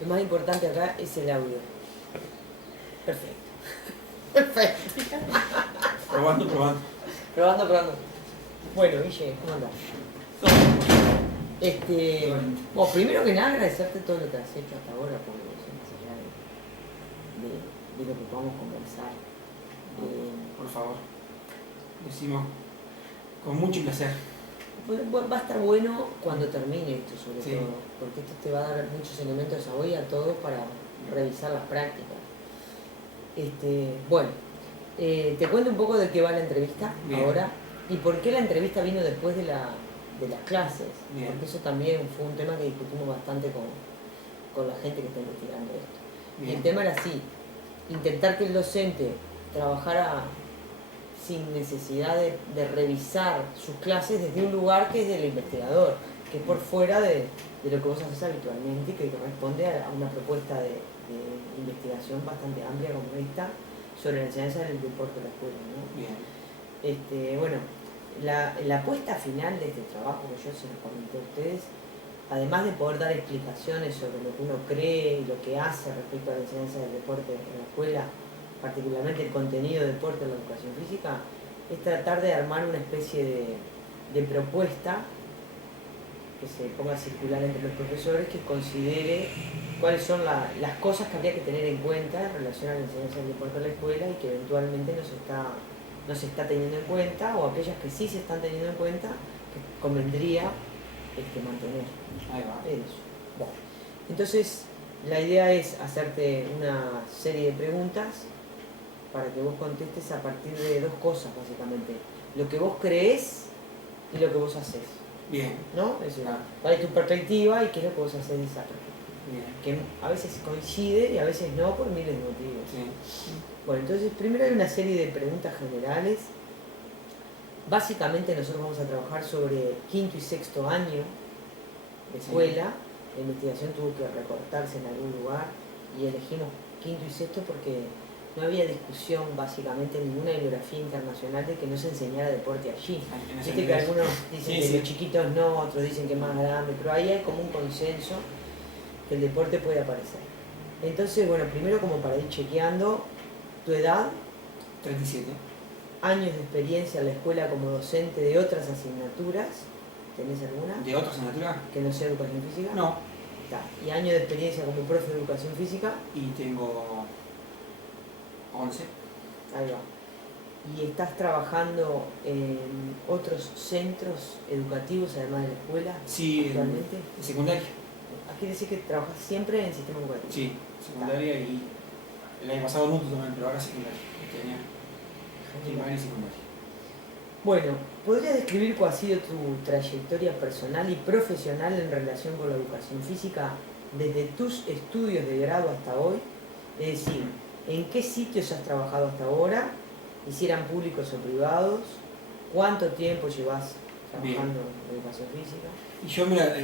Lo más importante acá es el audio. Perfecto. Perfecto. Probando. Probando. Bueno, Guille, ¿cómo andás? Bueno, primero que nada agradecerte todo lo que has hecho hasta ahora, porque más allá de lo que podamos conversar. Por favor, decimos con mucho placer. Va a estar bueno cuando termine esto, sobre Sí. todo, porque esto te va a dar muchos elementos a hoy a todos para revisar las prácticas. Bueno, te cuento un poco de qué va la entrevista. Bien. Ahora y por qué la entrevista vino después de las clases. Bien. Porque eso también fue un tema que discutimos bastante con la gente que está investigando esto. Bien. Y el tema era así, intentar que el docente trabajara sin necesidad de revisar sus clases desde un lugar que es del investigador, que es por fuera de lo que vos haces habitualmente y que corresponde a una propuesta de investigación bastante amplia como esta sobre la enseñanza del deporte de la escuela, ¿no? Bien. Bueno, la apuesta final de este trabajo que yo se los comenté a ustedes, además de poder dar explicaciones sobre lo que uno cree y lo que hace respecto a la enseñanza del deporte en la escuela, particularmente el contenido de deporte en la educación física, es tratar de armar una especie de propuesta que se ponga a circular entre los profesores, que considere cuáles son las cosas que habría que tener en cuenta en relación a la enseñanza del deporte en la escuela y que eventualmente no se está teniendo en cuenta, o aquellas que sí se están teniendo en cuenta que convendría mantener. Ahí va. Eso. Bueno. Entonces, la idea es hacerte una serie de preguntas para que vos contestes a partir de dos cosas, básicamente. Lo que vos creés y lo que vos haces. Bien. ¿No? Es decir, cuál es tu perspectiva y qué es lo que vos haces de esa perspectiva. Bien. Que a veces coincide y a veces no por miles de motivos. Sí. Bueno, entonces primero hay una serie de preguntas generales. Básicamente nosotros vamos a trabajar sobre quinto y sexto año de escuela. Sí. La investigación tuvo que recortarse en algún lugar y elegimos quinto y sexto porque no había discusión básicamente en ninguna bibliografía internacional de que no se enseñara deporte allí. Viste que algunos dicen que los chiquitos no, otros dicen que más grande, pero ahí hay como un consenso que el deporte puede aparecer. Entonces, bueno, primero como para ir chequeando tu edad. 37. Años de experiencia en la escuela como docente de otras asignaturas. ¿Tenés alguna? ¿De otra asignatura? ¿Que no sea educación física? No. ¿Y años de experiencia como profe de educación física? Y tengo 11. Ahí va. ¿Y estás trabajando en otros centros educativos además de la escuela? Sí, actualmente? En secundaria. ¿Quiere decir que trabajas siempre en sistema educativo? Sí, secundaria y el año pasado mucho también, pero ahora secundaria. Este año primaria y secundaria. Bueno, ¿podrías describir cuál ha sido tu trayectoria personal y profesional en relación con la educación física desde tus estudios de grado hasta hoy? Es decir, ¿en qué sitios has trabajado hasta ahora? ¿Y si eran públicos o privados? ¿Cuánto tiempo llevas trabajando en educación física? Y yo, mira,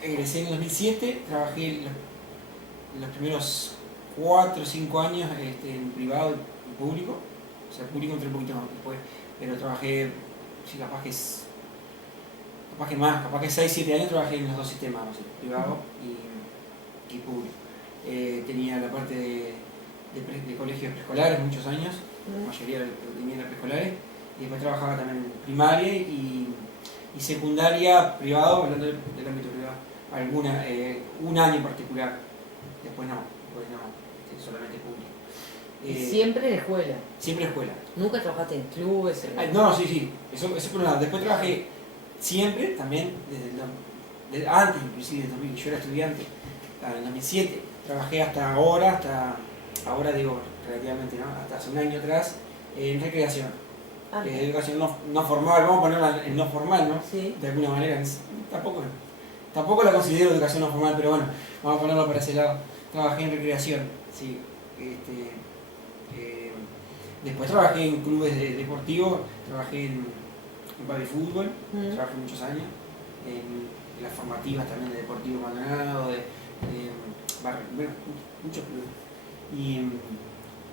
egresé en 2007, trabajé los primeros 4 o 5 años en privado y público. O sea, público entré un poquito más después, pero trabajé, sí, capaz que 6 o 7 años trabajé en los dos sistemas, no sé, privado y público. Tenía la parte de colegios preescolares muchos años, la mayoría de tenía preescolares, y después trabajaba también en primaria y secundaria privado, hablando del ámbito privado, un año en particular, después no, solamente público. ¿Siempre en escuela? Siempre en escuela. ¿Nunca trabajaste en clubes? No, sí, eso por un lado. Después trabajé siempre, también, desde antes inclusive, desde 2000, yo era estudiante, en 2007, trabajé hasta ahora digo, relativamente, ¿no? Hasta hace un año atrás, en recreación. Educación no formal, vamos a ponerla en no formal, ¿no? Sí. De alguna manera, tampoco la considero educación no formal, pero bueno, vamos a ponerlo para ese lado. Trabajé en recreación, sí. Después trabajé en clubes deportivos, trabajé en baby fútbol, trabajé muchos años, en las formativas también de Deportivo Maldonado, muchos clubes. Y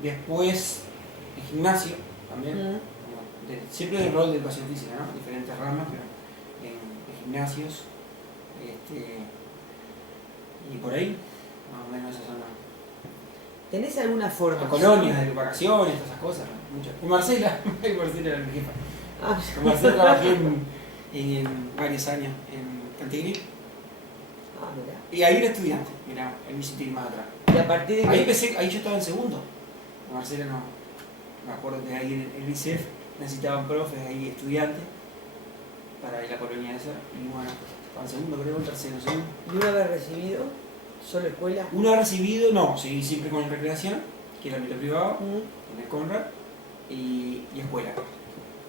después en gimnasio también, siempre del rol de educación física, ¿no? Diferentes ramas, pero en gimnasios, y por ahí, más o menos ¿Tenés alguna forma? A colonias, de vacaciones, todas esas cosas, muchas. Con Marcela, Marcela era mi jefa. Ah, Con Marcela trabajé en varios años en Cantegrí. mirá. Y ahí era estudiante, mirá, el mi sitio más atrás. Y a partir de Ahí que... empecé, ahí yo estaba en segundo. Con Marcela no. Me acuerdo que ahí en el ICEF necesitaban profes, ahí estudiantes, para ir a la colonia esa. Y bueno, estaba en segundo, creo, en tercero, segundo. ¿Y una vez recibido? ¿Solo escuela? Una recibido, no, seguí siempre con recreación, que era ámbito privado, en el Conrad, y escuela.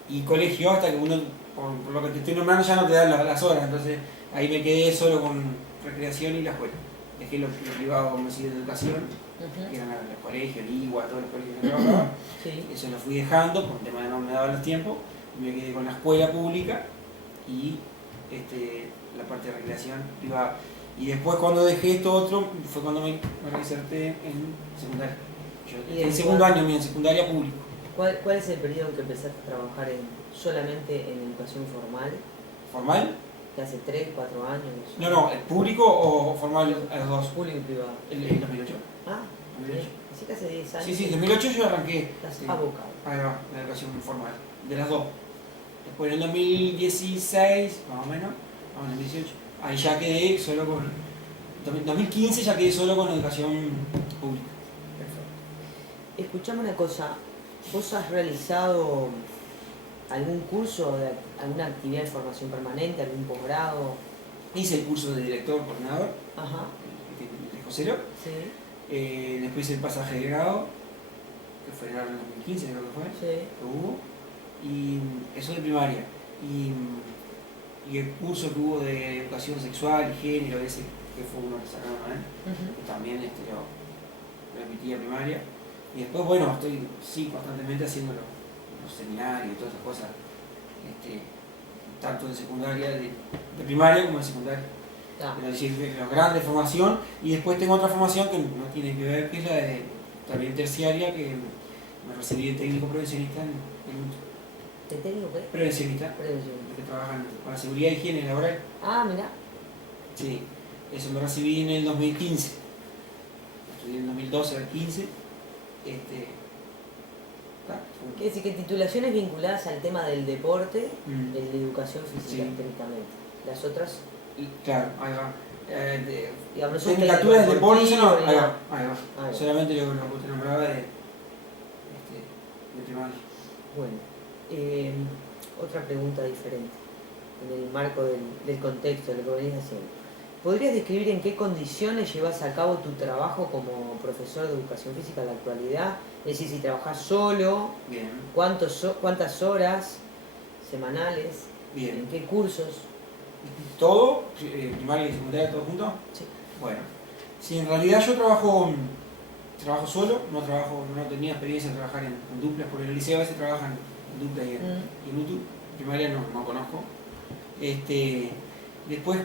Y colegio, hasta que uno, por lo que te estoy nombrando, ya no te dan las horas, entonces ahí me quedé solo con recreación y la escuela. Dejé lo privado, como decir, de educación, que eran los colegios, el IGUA, todos los colegios que trabajaba. Sí. Eso lo fui dejando, por un tema de no me daban los tiempos, y me quedé con la escuela pública y la parte de recreación privada. Y después cuando dejé esto otro, fue cuando me reinserté en secundaria. Yo, en segundo año mío, en secundaria público. ¿Cuál es el periodo en que empezaste a trabajar solamente en educación formal? ¿Formal? ¿Que hace 3, 4 años? No, ¿el público o formal a los dos? Público y privado. El 2008. Ah, 2008. Así que hace 10 años. Sí, en 2008 yo arranqué. Estás abocado. Ahí va, la educación formal, de las dos. Después en el 2016, más o menos, en el 2018, ahí ya quedé solo con... En 2015 ya quedé solo con educación pública. Perfecto. Escuchame una cosa, ¿vos has realizado algún curso, alguna actividad de formación permanente, algún posgrado? Hice el curso de director coordinador, Ajá. de Joselo. Sí. Después hice el pasaje de grado, que fue en el 2015 creo que fue, Sí. que hubo. Y eso de primaria. Y el curso que hubo de educación sexual y género, ese que fue uno que sacaron, que también lo repetí a primaria. Y después, bueno, estoy constantemente haciendo los seminarios y todas esas cosas, tanto de secundaria, de primaria como de secundaria. Pero decir, los grandes de formación, y después tengo otra formación que no tiene que ver, que es la de también terciaria, que me recibí de técnico prevencionista en ¿De técnico qué? Prevencionista, que trabajan para seguridad y higiene laboral. Ah, mirá. Sí, eso me recibí en el 2015. Estudié en el 2012 al 15. Quiere decir que titulaciones vinculadas al tema del deporte, el de educación física Sí. estrictamente. Las otras, Y, claro, ahí va. digamos, no son Tecnicatura de deporte, eso no, deportivo, ahí ni va, nada. ahí va. Ahí va. Solamente lo que te nombraba de primaria. Bueno, otra pregunta diferente, en el marco del contexto de lo que venís haciendo. ¿Podrías describir en qué condiciones llevas a cabo tu trabajo como profesor de educación física en la actualidad? Es decir, si trabajás solo, Bien. ¿cuántas horas semanales? Bien. ¿En qué cursos? ¿Todo? ¿Primaria y secundaria todo junto? Sí. Bueno, si en realidad yo trabajo solo, no tenía experiencia en trabajar en duplas, porque en el liceo a veces trabajan en dupla y en UTU. Primaria no conozco. Después,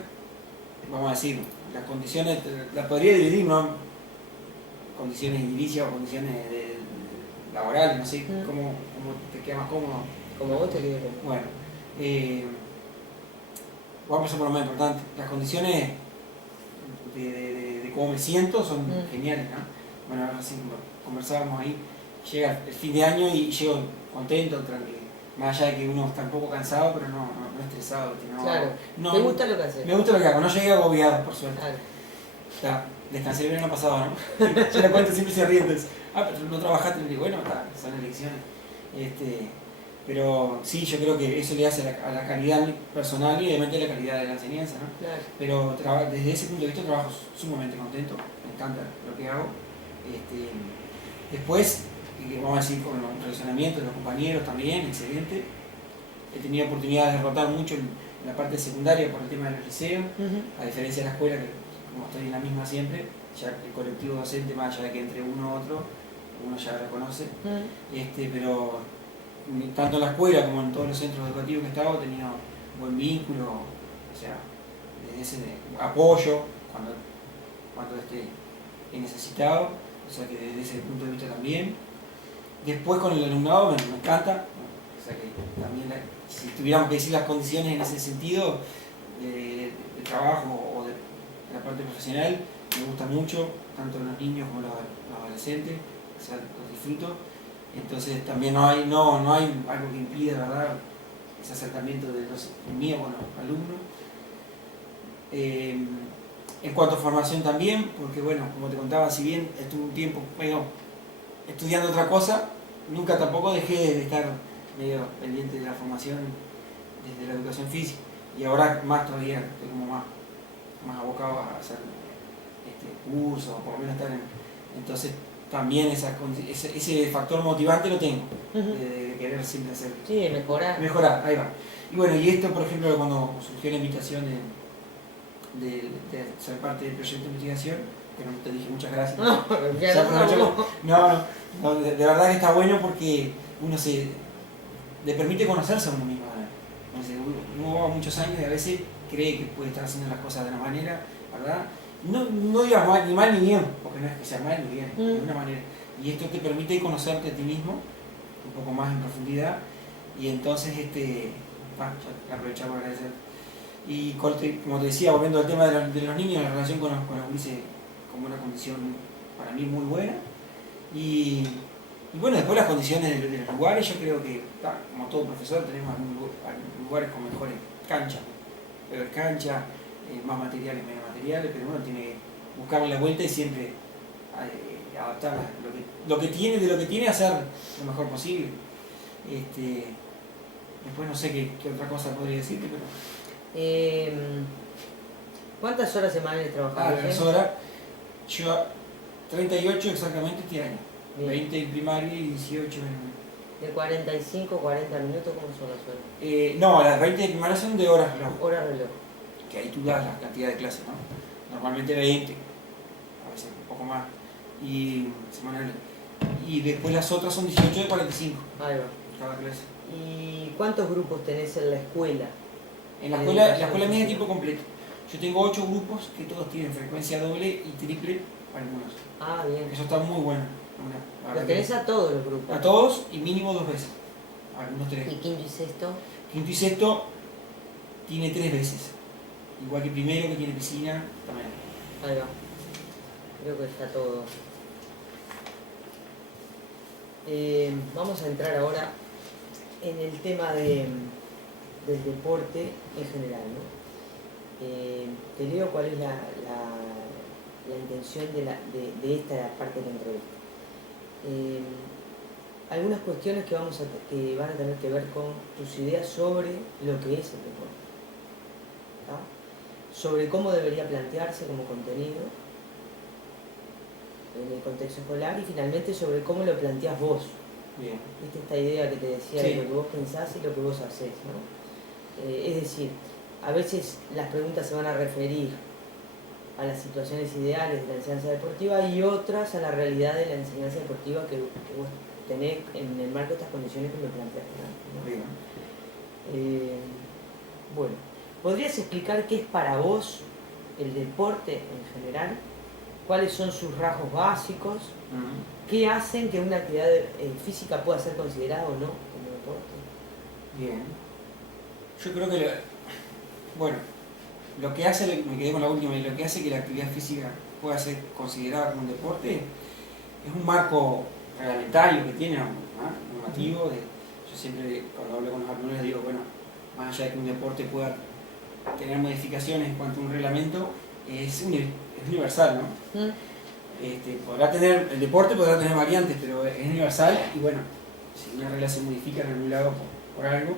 vamos a decir, las condiciones, las podría dividir, ¿no? Condiciones edilicias o condiciones laborales, no sé, cómo te queda más cómodo. Como vos te quedes. Bueno, vamos a empezar por lo más importante. Las condiciones de cómo me siento son geniales, ¿no? Bueno, ahora sí conversábamos ahí, llega el fin de año y llego contento, tranquilo. Más allá de que uno está un poco cansado, pero no estresado. Claro, no, ¿te gusta lo que haces? Me gusta lo que hago, no llegué agobiado, por suerte. Claro. Descansé el verano pasado, ¿no? Yo la cuento siempre se ríe, entonces, pero no trabajaste, y bueno, son elecciones. Pero sí, yo creo que eso le hace a la calidad personal y obviamente a la calidad de la enseñanza, ¿no? Claro. Pero desde ese punto de vista trabajo sumamente contento, me encanta lo que hago. Después, vamos a decir, con los relacionamientos de los compañeros también, excelente. He tenido oportunidad de rotar mucho en la parte secundaria por el tema de los liceos, a diferencia de la escuela, que como estoy en la misma siempre, ya el colectivo docente, más allá de que entre uno u otro, uno ya lo conoce. Pero tanto en la escuela como en todos los centros educativos que he estado, he tenido buen vínculo, o sea, desde ese apoyo cuando he necesitado, o sea que desde ese punto de vista también. Después con el alumnado me encanta, o sea que también si tuviéramos que decir las condiciones en ese sentido de trabajo o de la parte profesional, me gusta mucho, tanto los niños como los adolescentes, o sea, los disfruto. Entonces también no hay algo que impida, ¿verdad?, ese acercamiento de los míos con los alumnos. En cuanto a formación también, porque bueno, como te contaba, si bien estuve un tiempo estudiando otra cosa, nunca tampoco dejé de estar medio pendiente de la formación desde la educación física, y ahora más todavía estoy como más abocado a hacer cursos, o por lo menos estar entonces también ese factor motivante lo tengo, de querer siempre hacer. Sí, mejorar. Mejorar, ahí va. Y bueno, y esto, por ejemplo, cuando surgió la invitación de ser parte del proyecto de investigación, que no te dije muchas gracias. No, de verdad que está bueno porque uno le permite conocerse a uno mismo. Entonces, uno va muchos años y a veces cree que puede estar haciendo las cosas de una manera, ¿verdad? No digas ni mal ni bien, porque no es que sea mal ni bien, de una manera. Y esto te permite conocerte a ti mismo un poco más en profundidad, y entonces aprovechar para agradecer. Y como te decía, volviendo al tema de los niños, la relación con los gurises como una condición para mí muy buena. Y bueno, después las condiciones de los lugares, yo creo que, como todo profesor, tenemos algunos lugares con mejores canchas, peores canchas, más materiales, menos materiales, pero uno tiene que buscarle la vuelta y siempre adaptar lo que tiene, hacer lo mejor posible. Después no sé qué otra cosa podría decirte, pero... ¿Cuántas horas semanales trabajamos? Las horas, yo 38 exactamente este año. Bien. 20 en primaria y 18 en... ¿De 45, 40 minutos cómo son las horas? No, las 20 de primaria son de horas reloj. Horas reloj. Que ahí tú das la cantidad de clases, ¿no? Normalmente 20, a veces un poco más, y semanales. Y después las otras son 18 de 45. Ahí va. Cada clase. ¿Y cuántos grupos tenés en la escuela? En la escuela mía es de tiempo completo. Yo tengo 8 grupos que todos tienen frecuencia doble y triple algunos. Ah, bien. Eso está muy bueno. ¿Los tenés a todos los grupos? A todos y mínimo 2 veces. Algunos 3. ¿Y quinto y sexto? Quinto y sexto tiene 3 veces. Igual que primero, que tiene piscina, también. Ahí va. Creo que está todo. Vamos a entrar ahora en el tema del deporte en general, ¿no? Te leo cuál es la intención de esta parte de la entrevista. Algunas cuestiones que van a tener que ver con tus ideas sobre lo que es el deporte, ¿tá? Sobre cómo debería plantearse como contenido en el contexto escolar, y finalmente sobre cómo lo planteas vos. Bien. ¿Viste esta idea que te decía, sí, de lo que vos pensás y lo que vos hacés, ¿no? Es decir, a veces las preguntas se van a referir a las situaciones ideales de la enseñanza deportiva y otras a la realidad de la enseñanza deportiva que vos tenés en el marco de estas condiciones que me planteaste antes, ¿no? Bien. Bueno, ¿podrías explicar qué es para vos el deporte en general? ¿Cuáles son sus rasgos básicos? ¿Qué hacen que una actividad física pueda ser considerada o no como deporte? Bien. Yo creo que lo que hace, me quedé con la última, y lo que hace que la actividad física pueda ser considerada como un deporte es un marco reglamentario que tiene, normativo. Yo siempre, cuando hablo con los alumnos, digo, bueno, más allá de que un deporte pueda tener modificaciones en cuanto a un reglamento, es universal, ¿no? El deporte podrá tener variantes, pero es universal, y bueno, si una regla se modifica en algún lado por algo,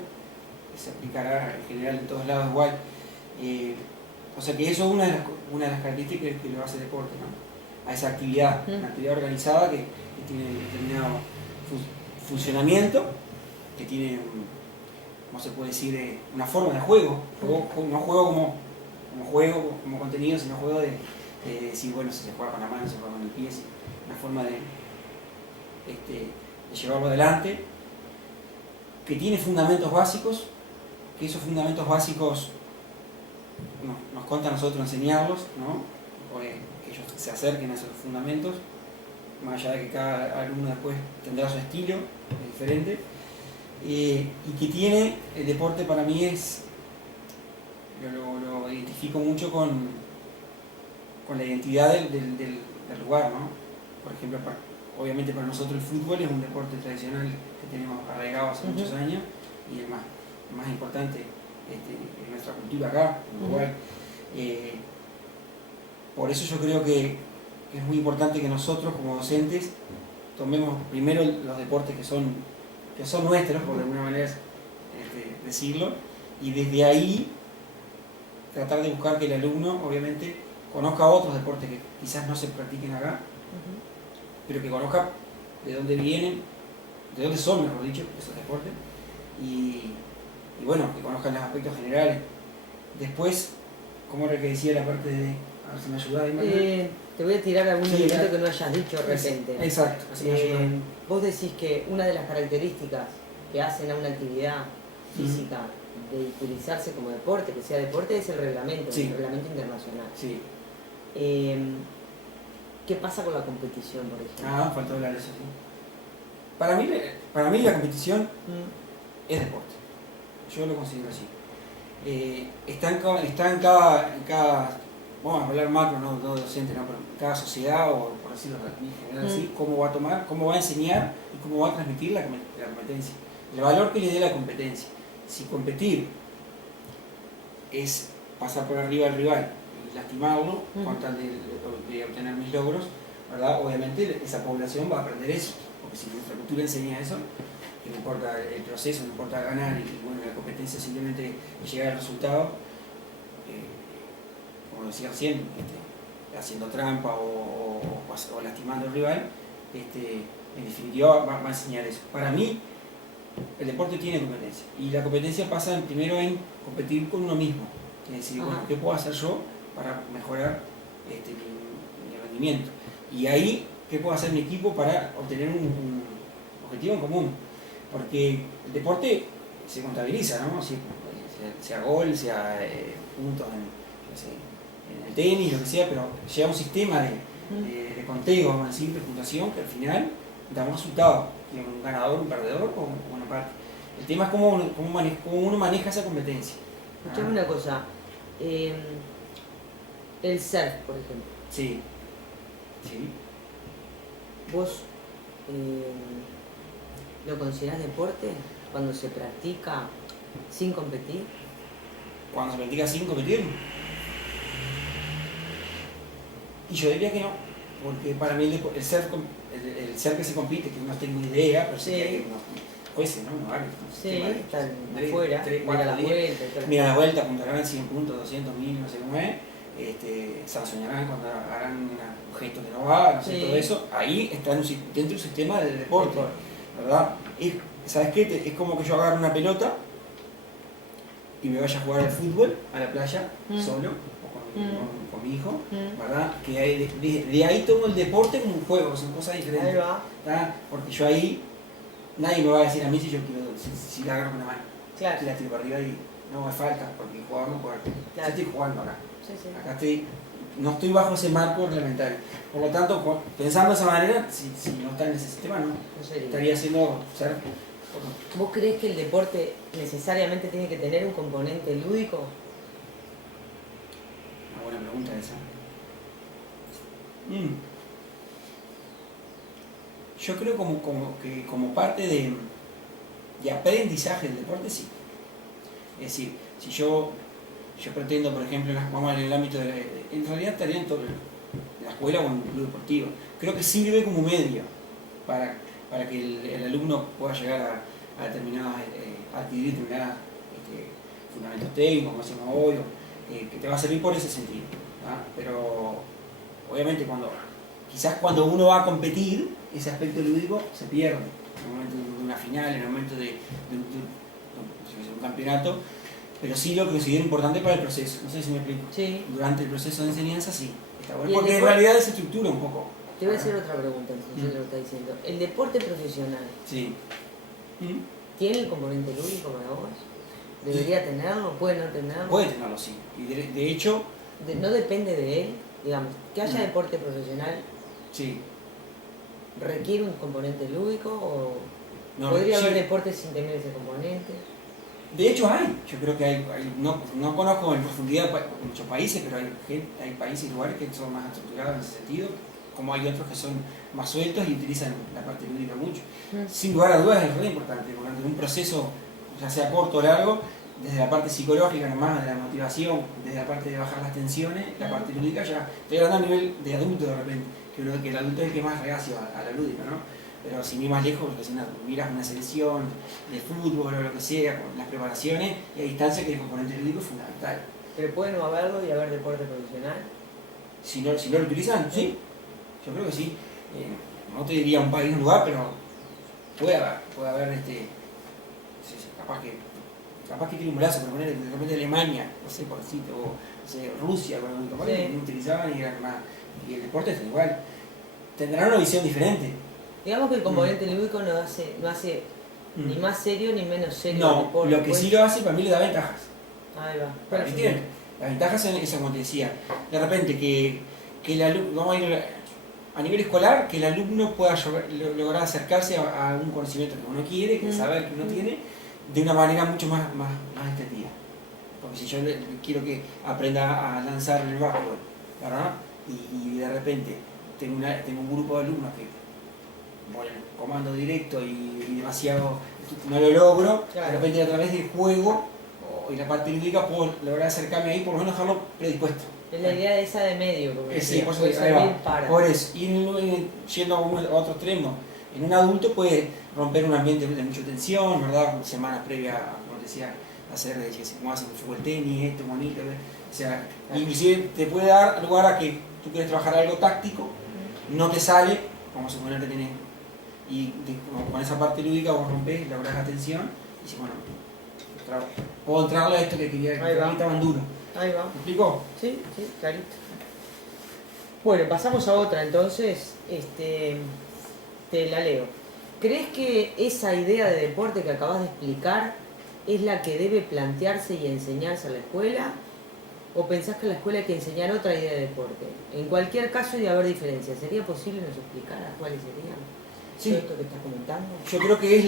se aplicará en general en todos lados igual. O sea que eso es una de las características que lo hace deporte, ¿no? A esa actividad, una actividad organizada que tiene determinado funcionamiento, que tiene, ¿cómo se puede decir?, una forma de juego. No juego como contenido, sino juego de decir, bueno, si se juega con la mano, se juega con el pie, una forma de llevarlo adelante, que tiene fundamentos básicos, que esos fundamentos básicos nos consta a nosotros enseñarlos, ¿no? Que ellos se acerquen a esos fundamentos, más allá de que cada alumno después tendrá su estilo, es diferente, y que tiene, el deporte para mí lo identifico mucho con la identidad de del lugar, ¿no? Por ejemplo, obviamente para nosotros el fútbol es un deporte tradicional que tenemos arraigado hace muchos años y el más importante en nuestra cultura acá, en Uruguay. Por eso yo creo que es muy importante que nosotros como docentes tomemos primero los deportes que son nuestros, por de alguna manera decirlo, y desde ahí tratar de buscar que el alumno obviamente conozca otros deportes que quizás no se practiquen acá, pero que conozca de dónde vienen, de dónde son, mejor dicho, esos deportes, y bueno, que conozcan los aspectos generales. Después, ¿cómo era que decía la parte de... A ver si me ayudaba ahí, te voy a tirar algún elemento que no hayas dicho de repente. Exacto, así me ayuda. Vos decís que una de las características que hacen a una actividad física de utilizarse como deporte, que sea deporte, es el reglamento, el reglamento internacional. Sí. ¿Qué pasa con la competición, por ejemplo? Faltó hablar de eso, sí. Para mí la competición es deporte. Yo lo considero así. Está en cada vamos a hablar macro, no docente, no, pero en cada sociedad, o por decirlo en general así, cómo va a tomar, cómo va a enseñar y cómo va a transmitir la competencia. El valor que le dé la competencia. Si competir es pasar por arriba del rival y lastimarlo con tal de obtener mis logros, ¿verdad? Obviamente esa población va a aprender eso, porque si nuestra cultura enseña eso, que no importa el proceso, no importa ganar, y bueno, la competencia simplemente llegar al resultado, como decía recién, haciendo trampa o lastimando al rival, en definitiva va a enseñar eso. Para mí, el deporte tiene competencia, y la competencia pasa primero en competir con uno mismo, es decir, bueno, ¿qué puedo hacer yo para mejorar mi rendimiento? Y ahí, ¿qué puedo hacer mi equipo para obtener un objetivo en común? Porque el deporte se contabiliza, ¿no? Sea gol, sea puntos en el tenis, lo que sea, pero lleva un sistema de conteo, vamos a decir, de puntuación, que al final da un resultado, un ganador, un perdedor o una parte. El tema es cómo uno maneja esa competencia. Escuchame una cosa, el surf, por ejemplo. Sí. ¿Vos lo considerás deporte cuando se practica sin competir? Cuando se practica sin competir. Y yo diría que no, porque para mí el ser que se compite, que no tengo idea, pero sí que hay unos jueces, ¿no? Unos árbitros. Sí, están afuera, mira la vuelta, puntuarán 100 puntos, 200, 1000, no sé cómo es, sancionarán cuando harán un gesto que no va, no sé, todo eso. Ahí está dentro del sistema del deporte, ¿verdad? ¿Sabes qué? Es como que yo agarro una pelota y me vaya a jugar al fútbol, a la playa, solo, o con mi hijo, ¿verdad? Que de ahí tomo el deporte como un juego, son cosas diferentes. ¿Tá? Porque yo ahí, nadie me va a decir a mí si yo quiero, si la agarro con la mano. Claro. Si la tiro para arriba y no me falta, porque el jugador no juega. Claro. Yo estoy jugando acá. Acá no estoy bajo ese marco reglamentario. Por lo tanto, pensando de esa manera, si no está en ese sistema, no estaría haciendo ser. ¿Vos creés que el deporte necesariamente tiene que tener un componente lúdico? Una buena pregunta esa. Yo creo que como parte de aprendizaje del deporte, sí. Es decir, si yo pretendo, por ejemplo, vamos en el ámbito en realidad estaría en todo, en la escuela o en el club deportivo, creo que sirve como medio para que el alumno pueda llegar a adquirir determinados fundamentos técnicos, como decimos hoy, que te va a servir por ese sentido, ¿tá? Pero obviamente quizás cuando uno va a competir, ese aspecto lúdico se pierde en el momento de una final, en el momento de un campeonato, pero sí lo que considero importante para el proceso. No sé si me explico. Sí. Durante el proceso de enseñanza sí, está bueno, porque en realidad se estructura un poco. Te voy a hacer otra pregunta en función de lo que estás diciendo. ¿El deporte profesional tiene el componente lúdico para vos? ¿Debería tenerlo? ¿Puede no tenerlo? Puede tenerlo, sí. Y de hecho... no depende de él, digamos. Que haya deporte profesional, ¿requiere un componente lúdico o podría haber deportes sin tener ese componente? De hecho yo creo que hay no conozco en profundidad muchos países, pero hay países y lugares que son más estructurados en ese sentido, como hay otros que son más sueltos y utilizan la parte lúdica mucho. Sin lugar a dudas es muy importante, porque en un proceso, ya sea corto o largo, desde la parte psicológica nomás, de la motivación, desde la parte de bajar las tensiones, la parte lúdica ya, estoy hablando a nivel de adulto de repente, que el adulto es el que más reacio a la lúdica, ¿no? Pero sin ir más lejos, porque si no, miras una selección de fútbol o lo que sea, con las preparaciones, y a distancia que el componente lúdico es fundamental. Pero puede no haberlo y haber deporte profesional. Si no lo utilizan, sí, yo creo que sí. No te diría un país, un lugar, pero puede haber capaz que tiene un brazo, por poner de repente Alemania, no sé, por decirte, o no sé, Rusia, bueno, capaz que no utilizaban y era más. Y el deporte es igual. Tendrán una visión diferente. Digamos que el componente lúdico no hace ni más serio ni menos serio el deporte. Lo que sí lo hace, para mí le da ventajas. Ahí va. Para mí tiene. Las ventajas son esas, como te decía. De repente que el alumno, vamos a ir a nivel escolar, que el alumno pueda lograr acercarse a un conocimiento que uno quiere, que saber que uno tiene, de una manera mucho más extendida. Porque si yo quiero que aprenda a lanzar en el básquetbol, ¿verdad? Y de repente tengo un grupo de alumnos que bueno, comando directo y demasiado no lo logro, de repente a través del juego y la parte lúdica puedo lograr acercarme ahí, por lo menos dejarlo predispuesto. Es la idea esa de medio, porque sí, por eso, y yendo a otro extremo, en un adulto puede romper un ambiente de mucha tensión, ¿verdad? Semanas previas, como te decía, hacer como hacen fútbol, tenis, esto, bonito, o sea, inclusive te puede dar lugar a que tú quieres trabajar algo táctico, no te sale, vamos a suponer que tenés, y con esa parte lúdica vos rompés, lográs la tensión, y dices, bueno, puedo entrarle a esto que quería, que ahorita van duro. Ahí va. ¿Me explicó? Sí, clarito. Bueno, pasamos a otra entonces, te la leo. ¿Crees que esa idea de deporte que acabas de explicar es la que debe plantearse y enseñarse en la escuela? ¿O pensás que en la escuela hay que enseñar otra idea de deporte? En cualquier caso, debe haber diferencias. ¿Sería posible nos explicaras cuáles serían? Sí. ¿Todo esto que estás comentando? Yo creo que es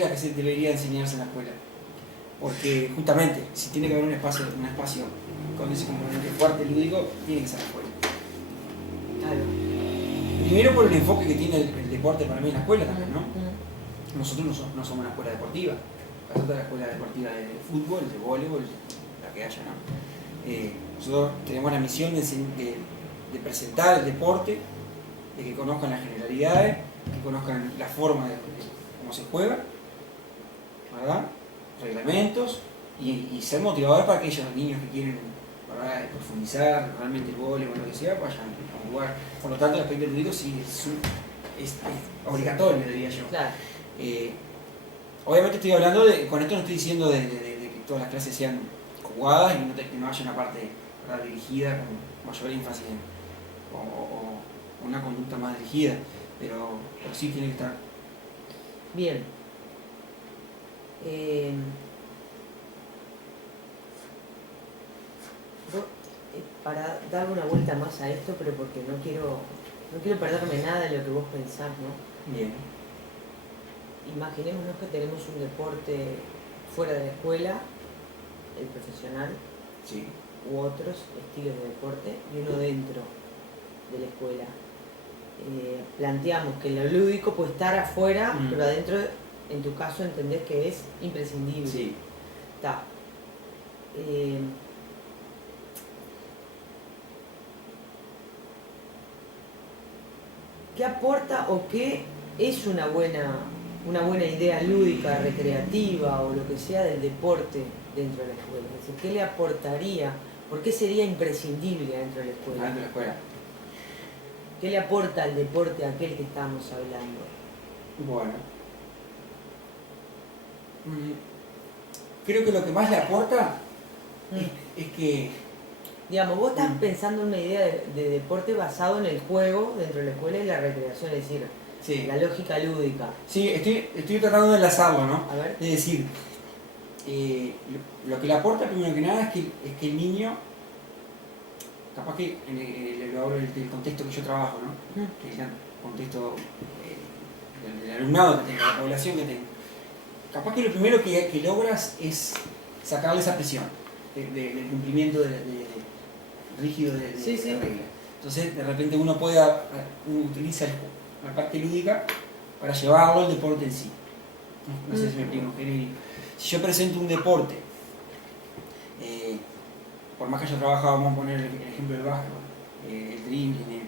la que se debería enseñarse en la escuela. Porque justamente, si tiene que haber un espacio con ese componente fuerte lúdico, tiene que ser la escuela. Claro. Primero por el enfoque que tiene el deporte para mí en la escuela también, ¿no? Nosotros no somos una escuela deportiva. Nosotros es la escuela deportiva de fútbol, de voleibol, la que haya, ¿no? Nosotros tenemos la misión de presentar el deporte, de que conozcan las generalidades, que conozcan la forma de cómo se juega, ¿verdad? Reglamentos y ser motivador para aquellos niños que quieren, ¿verdad?, profundizar realmente el voleibol o lo que sea, vayan a jugar. Por lo tanto, el aspecto lúdico sí es obligatorio, diría yo. Claro. Obviamente estoy hablando con esto no estoy diciendo de que todas las clases sean jugadas y que no haya una parte, ¿verdad?, dirigida con mayor énfasis o una conducta más dirigida, pero sí tiene que estar. Bien. Para dar una vuelta más a esto, pero porque no quiero perderme nada de lo que vos pensás, ¿no? Bien. Imaginémonos que tenemos un deporte fuera de la escuela, el profesional, sí, u otros estilos de deporte, y uno dentro de la escuela. Planteamos que lo lúdico puede estar afuera, pero adentro, en tu caso, entendés que es imprescindible. Sí. Está. ¿Qué aporta o qué es una buena idea lúdica, recreativa o lo que sea del deporte dentro de la escuela? Es decir, ¿qué le aportaría? ¿Por qué sería imprescindible dentro de la escuela? Dentro de la escuela. ¿Qué le aporta al deporte aquel que estábamos hablando? Bueno. Creo que lo que más le aporta es que... Digamos, vos estás pensando en una idea de deporte basado en el juego dentro de la escuela y la recreación, es decir, sí, la lógica lúdica. Sí, estoy tratando de enlazarlo, ¿no? A ver. Es decir, lo que le aporta primero que nada es que el niño, capaz que lo hablo del contexto que yo trabajo, ¿no? Que es el contexto del alumnado que tengo, la población que tengo. Capaz que lo primero que logras es sacarle esa presión del cumplimiento rígido de sí. reglas. Entonces, de repente uno utiliza la parte lúdica para llevarlo al deporte en sí. No sé si me explico. Si yo presento un deporte, por más que haya trabajado, vamos a poner el ejemplo del básquetbol, el dribbling,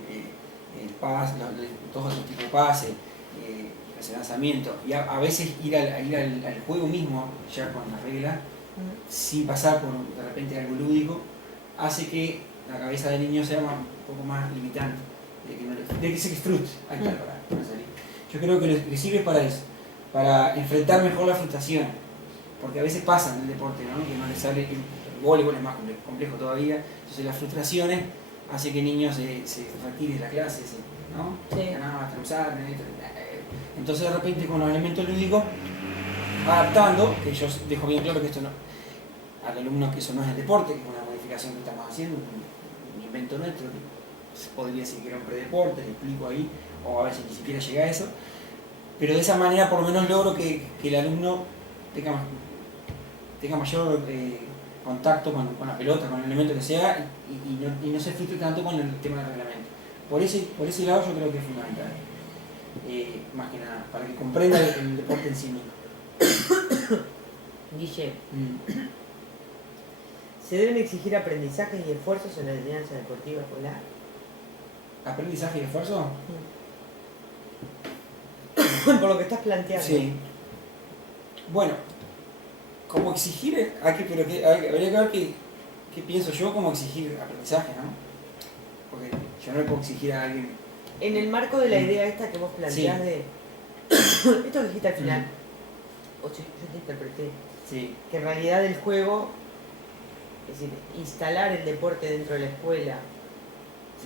el pase, todos esos tipos de pases, ese lanzamiento, y a veces ir al juego mismo, ya con las reglas, sin pasar por de repente algo lúdico, hace que la cabeza del niño sea un poco más limitante, de que se disfrute. Ahí está para salir. Yo creo que le sirve para eso, para enfrentar mejor las frustraciones, porque a veces pasa en el deporte, ¿no? Que no le sale, el voleibol es más complejo todavía, entonces las frustraciones hace que el niño se retire de la clase, ¿no? Sí. Ganaba, entonces de repente con los elementos lúdicos, adaptando, que yo dejo bien claro que esto no, al alumno que eso no es el deporte, que es una modificación que estamos haciendo, un invento nuestro, que se podría decir que era un predeporte, le explico ahí, o a veces ni siquiera llega a eso, pero de esa manera por lo menos logro que el alumno tenga mayor contacto con la pelota, con el elemento que sea, y no se frustre tanto con el tema del reglamento. Por ese lado yo creo que es fundamental, más que nada, para que comprenda el deporte en sí mismo. Guille, ¿se deben exigir aprendizajes y esfuerzos en la enseñanza deportiva escolar? ¿Aprendizaje y esfuerzo? Por lo que estás planteando. Sí. Bueno, como exigir, habría que ver qué pienso yo como exigir aprendizaje, ¿no? Porque yo no le puedo exigir a alguien. En el marco de la idea esta que vos planteás, sí, de esto que dijiste al final, o yo te interpreté, sí, que en realidad el juego, es decir, instalar el deporte dentro de la escuela,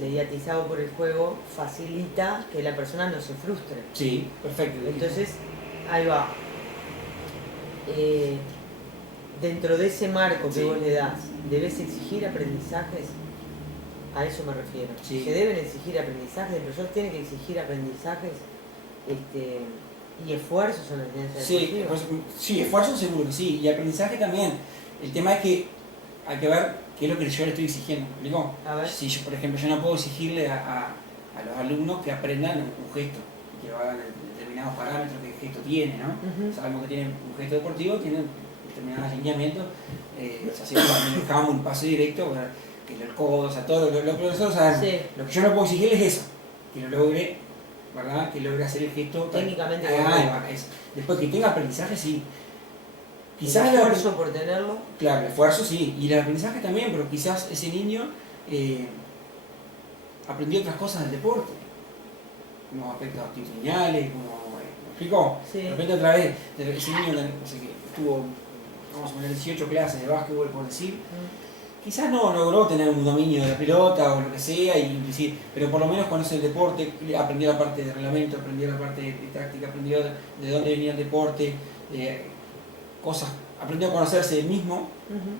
mediatizado por el juego, facilita que la persona no se frustre. Sí, perfecto. Entonces, ahí va. Dentro de ese marco que vos le das, ¿debes exigir aprendizajes? A eso me refiero. Sí. ¿Se deben exigir aprendizajes? ¿El profesor tiene que exigir aprendizajes y esfuerzos en la enseñanza deportiva? Pues, sí, esfuerzos seguro que sí, y aprendizaje también. El tema es que hay que ver qué es lo que yo le estoy exigiendo. ¿Me explico? A ver. Si yo, por ejemplo, yo no puedo exigirle a los alumnos que aprendan un gesto, que hagan determinados parámetros que el gesto tiene, ¿no? Sabemos que tienen un gesto deportivo, tienen determinados alineamientos, así que dejamos un paso directo, que el codo, o sea, todo lo que nosotros sabemos. Sí. Lo que yo no puedo exigirles es eso, que lo logre, ¿verdad? Que logre hacer el gesto técnicamente. Después que tenga aprendizaje, sí. Quizás el esfuerzo por tenerlo. Claro, el esfuerzo sí, y el aprendizaje también, pero quizás ese niño aprendió otras cosas del deporte, como aspectos actitudinales, como ¿me explicó? Sí. De repente otra vez, ese niño no sé qué, estuvo, vamos a poner 18 clases de básquetbol por decir, quizás no logró tener un dominio de la pelota o lo que sea, pero por lo menos conoce el deporte, aprendió la parte de reglamento, aprendió la parte de táctica, aprendió de dónde venía el deporte, cosas, aprendió a conocerse él mismo,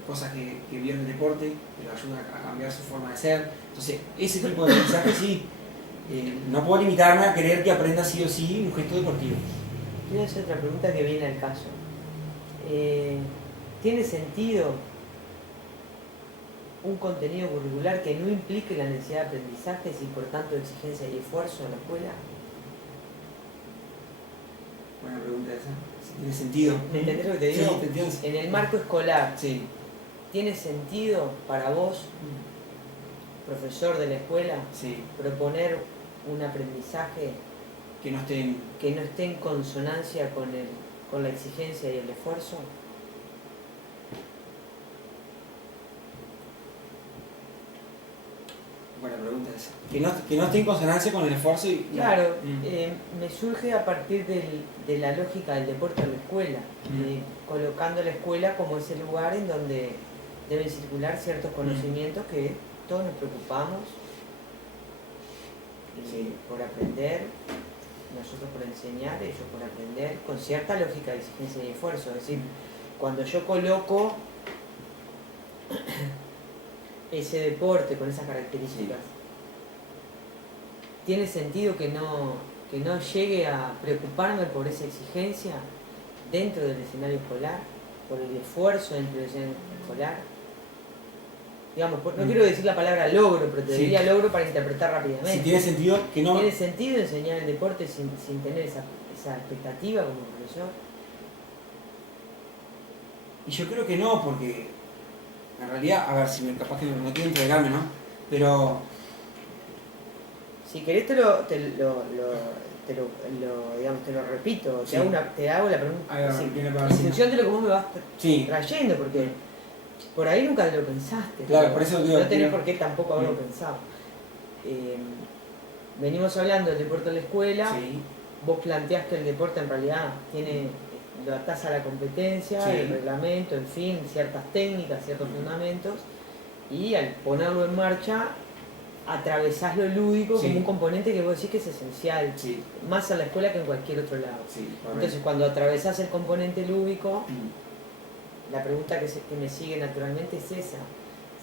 cosas que vio en el deporte, que lo ayudan a cambiar su forma de ser. Entonces, ese tipo de aprendizaje sí, no puedo limitarme a querer que aprenda sí o sí un gesto deportivo. Quiero hacer otra pregunta que viene al caso. ¿Tiene sentido un contenido curricular que no implique la necesidad de aprendizajes y por tanto exigencia y esfuerzo en la escuela? Buena pregunta esa. Si tiene sentido. ¿Me entendés lo que te digo? Sí, en el marco escolar, sí, ¿tiene sentido para vos, profesor de la escuela, sí, proponer un aprendizaje que no esté en consonancia con la exigencia y el esfuerzo? Buena pregunta esa. Que no esté en consonancia con el esfuerzo y... Claro, me surge a partir de la lógica del deporte en la escuela, colocando la escuela como ese lugar en donde deben circular ciertos conocimientos que todos nos preocupamos por aprender, nosotros por enseñar, ellos por aprender, con cierta lógica de exigencia y esfuerzo. Es decir, cuando yo coloco ese deporte con esas características, ¿tiene sentido que no llegue a preocuparme por esa exigencia dentro del escenario escolar, por el esfuerzo dentro del escenario escolar? digamos, no quiero decir la palabra logro, pero te Sí. diría logro para interpretar rápidamente. Si tiene sentido que no... ¿Tiene sentido enseñar el deporte sin tener esa expectativa como profesor? Y yo creo que no, porque en realidad, a ver, si me, capaz que no quiero entregarme, ¿no? Pero Si querés digamos, te lo repito, Sí. te hago la pregunta Ahí va, sí, viene para en ver si función de lo que vos me vas sí, trayendo, porque por ahí nunca lo pensaste. claro, pero por eso digo, no tenés digo- por qué tampoco haberlo pensado. Venimos hablando del deporte de la escuela, sí, vos planteás que el deporte en realidad lo atás a la competencia, Sí. el reglamento, en fin, ciertas técnicas, ciertos fundamentos, y al ponerlo en marcha atravesás lo lúdico Sí. como un componente que vos decís que es esencial, sí, más en la escuela que en cualquier otro lado. sí, Entonces, cuando atravesás el componente lúdico, Mm, la pregunta que me sigue naturalmente es esa.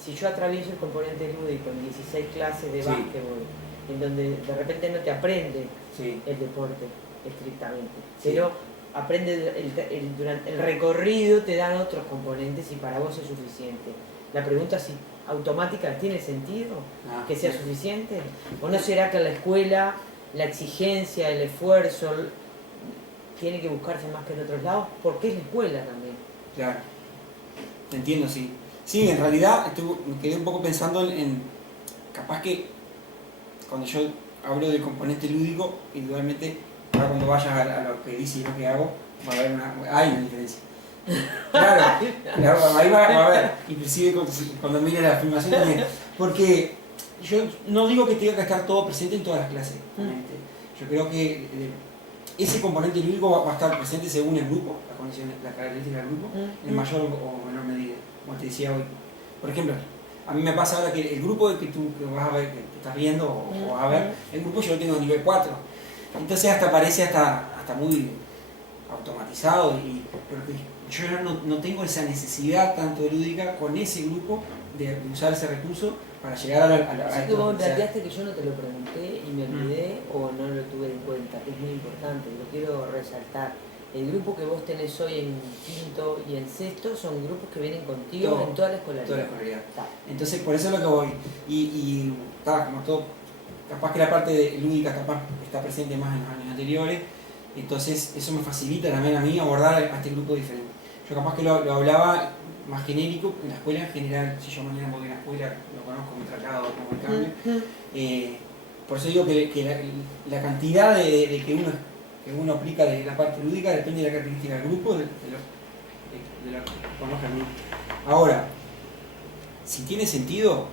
Si yo atravieso el componente lúdico en 16 clases de Sí. básquetbol, en donde de repente no te aprende sí, el deporte estrictamente, Sí. pero aprende durante el recorrido, te dan otros componentes y para vos es suficiente. La pregunta si automática tiene sentido Ah, que sea suficiente, o no será que en la escuela la exigencia, el esfuerzo tiene que buscarse más que en otros lados, porque es la escuela también. claro, te entiendo, sí. Sí, en realidad me quedé un poco pensando en capaz que cuando yo hablo del componente lúdico, individualmente, ahora cuando vayas a lo que dice y lo que hago, hay una diferencia. Claro, ahí va a haber, inclusive cuando mire la filmación también, porque yo no digo que tenga que estar todo presente en todas las clases, obviamente. Yo creo que ese componente lúdico va a estar presente según el grupo, las condiciones, las características del grupo, en mayor o menor medida, como te decía hoy. Por ejemplo, a mí me pasa ahora que el grupo que tú que vas a ver, que estás viendo o vas a ver, el grupo yo lo tengo nivel 4. Entonces hasta parece hasta muy automatizado, porque yo no tengo esa necesidad tanto lúdica con ese grupo de usar ese recurso para llegar a Así que vos me planteaste que yo no te lo pregunté y me olvidé o no lo tuve en cuenta, que es muy importante, lo quiero resaltar. El grupo que vos tenés hoy en quinto y en sexto son grupos que vienen contigo en toda la escolaridad. Toda la escolaridad. Entonces por eso es lo que voy. Y como todo, capaz que la parte lúdica capaz está presente más en los años anteriores, entonces eso me facilita también a mí abordar a este grupo diferente. Yo capaz que lo hablaba más genérico en la escuela en general, si yo mañana voy a la escuela, lo conozco, me he tratado como el cambio. Por eso digo que la cantidad de que uno aplica de la parte lúdica depende de la característica del grupo, de lo que conozca el grupo. Ahora, si tiene sentido,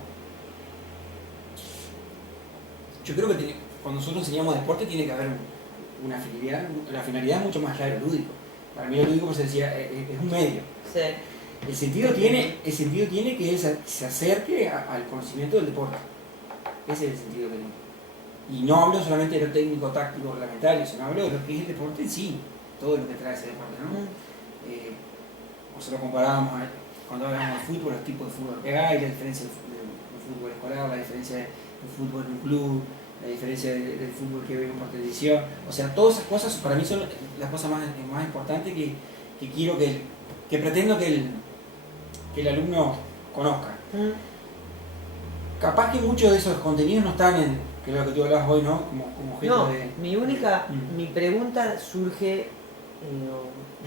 yo creo que cuando nosotros enseñamos deporte tiene que haber una finalidad, la finalidad es mucho más allá de lo lúdico. Para mí lo lúdico, pues decía, es un medio. Sí. El sentido tiene que él se acerque al conocimiento del deporte. Ese es el sentido que tiene. Y no hablo solamente de lo técnico, táctico, reglamentario, sino hablo de lo que es el deporte en sí, todo lo que trae ese deporte, ¿no? Nosotros comparábamos cuando hablamos de fútbol, los tipos de fútbol que hay, la diferencia del fútbol escolar, la diferencia del fútbol en un club, la diferencia del fútbol que vemos por televisión. O sea, todas esas cosas para mí son las cosas más importantes que quiero que pretendo que el alumno conozca. Capaz que muchos de esos contenidos no están en, que es lo que tú hablabas hoy, ¿no? Como objeto No, de... mi pregunta surge,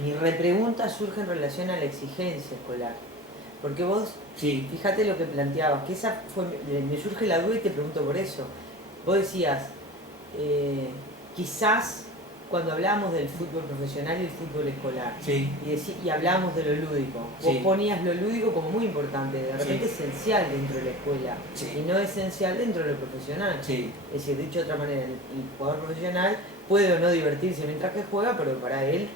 mi repregunta surge en relación a la exigencia escolar. Porque vos, Sí, fíjate lo que planteabas, que me surge la duda y te pregunto por eso. Vos decías, quizás cuando hablamos del fútbol profesional y el fútbol escolar, sí, y hablamos de lo lúdico, vos Sí. ponías lo lúdico como muy importante, de repente esencial dentro de la escuela, Sí. y no esencial dentro de lo profesional. sí, Es decir, dicho de otra manera, el jugador profesional puede o no divertirse mientras que juega, pero para él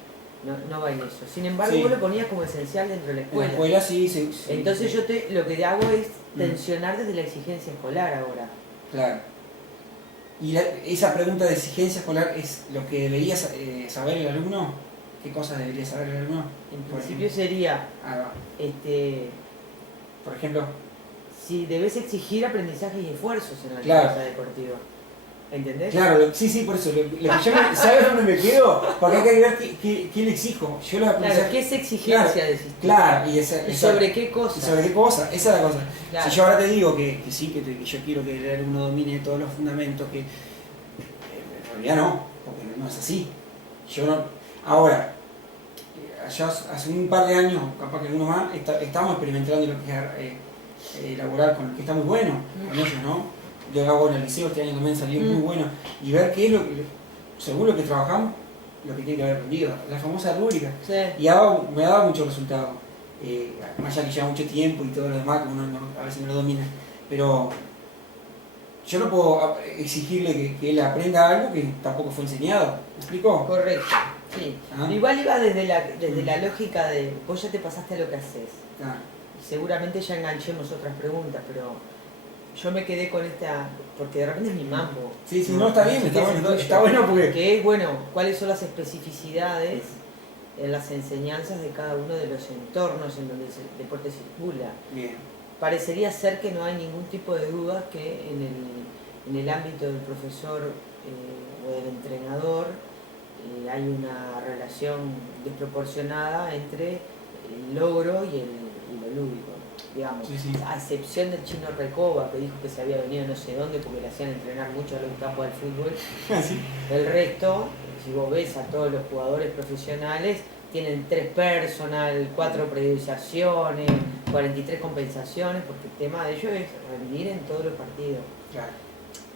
no va en eso. Sin embargo, Sí. vos lo ponías como esencial dentro de la en la escuela. escuela sí. Entonces sí. lo que hago es tensionar desde la exigencia escolar ahora. Claro. Y esa pregunta de exigencia escolar es lo que debería saber el alumno. ¿Qué cosas debería saber el alumno? En principio sería, Va. por ejemplo, si debes exigir aprendizaje y esfuerzos en la Claro. actividad deportiva. ¿Entendés? Claro, sí, por eso. ¿Sabes dónde me quedo? Porque hay que ver qué le exijo. Yo lo Claro, ¿qué es exigencia de sistema? Claro, ¿Y sobre qué cosa? ¿Y sobre qué cosa? Esa es la cosa. Claro. Si yo ahora te digo que sí, que yo quiero que el alumno domine todos los fundamentos, que en realidad no, porque no es así. Yo no. Ahora, allá hace un par de años, capaz que algunos más, estamos experimentando lo que es elaborar con, que está muy bueno con ellos, ¿no? Yo hago en el liceo, este año también salió muy bueno, y ver qué es lo que, según lo que trabajamos, lo que tiene que haber aprendido, la famosa rúbrica. Sí. Y me ha dado muchos resultados, más allá que lleva mucho tiempo y todo lo demás, que uno a veces no lo domina, pero yo no puedo exigirle que él aprenda algo que tampoco fue enseñado, ¿me explico? Correcto, sí. Igual iba desde la lógica de, vos ya te pasaste a lo que haces. Seguramente ya enganchemos otras preguntas, pero yo me quedé con esta, porque de repente es mi mambo. Sí, no, está bien, está bueno porque... Que es, bueno, cuáles son las especificidades en las enseñanzas de cada uno de los entornos en donde el deporte circula. Bien. Parecería ser que no hay ningún tipo de duda que en el ámbito del profesor o del entrenador hay una relación desproporcionada entre el logro y lo lúdico. Digamos, a excepción del Chino Recoba, que dijo que se había venido no sé dónde porque le hacían entrenar mucho a los campos del fútbol. El resto, si vos ves a todos los jugadores profesionales, tienen 3 personal, 4 periodizaciones, 43 compensaciones, porque el tema de ellos es rendir en todos los partidos. Claro.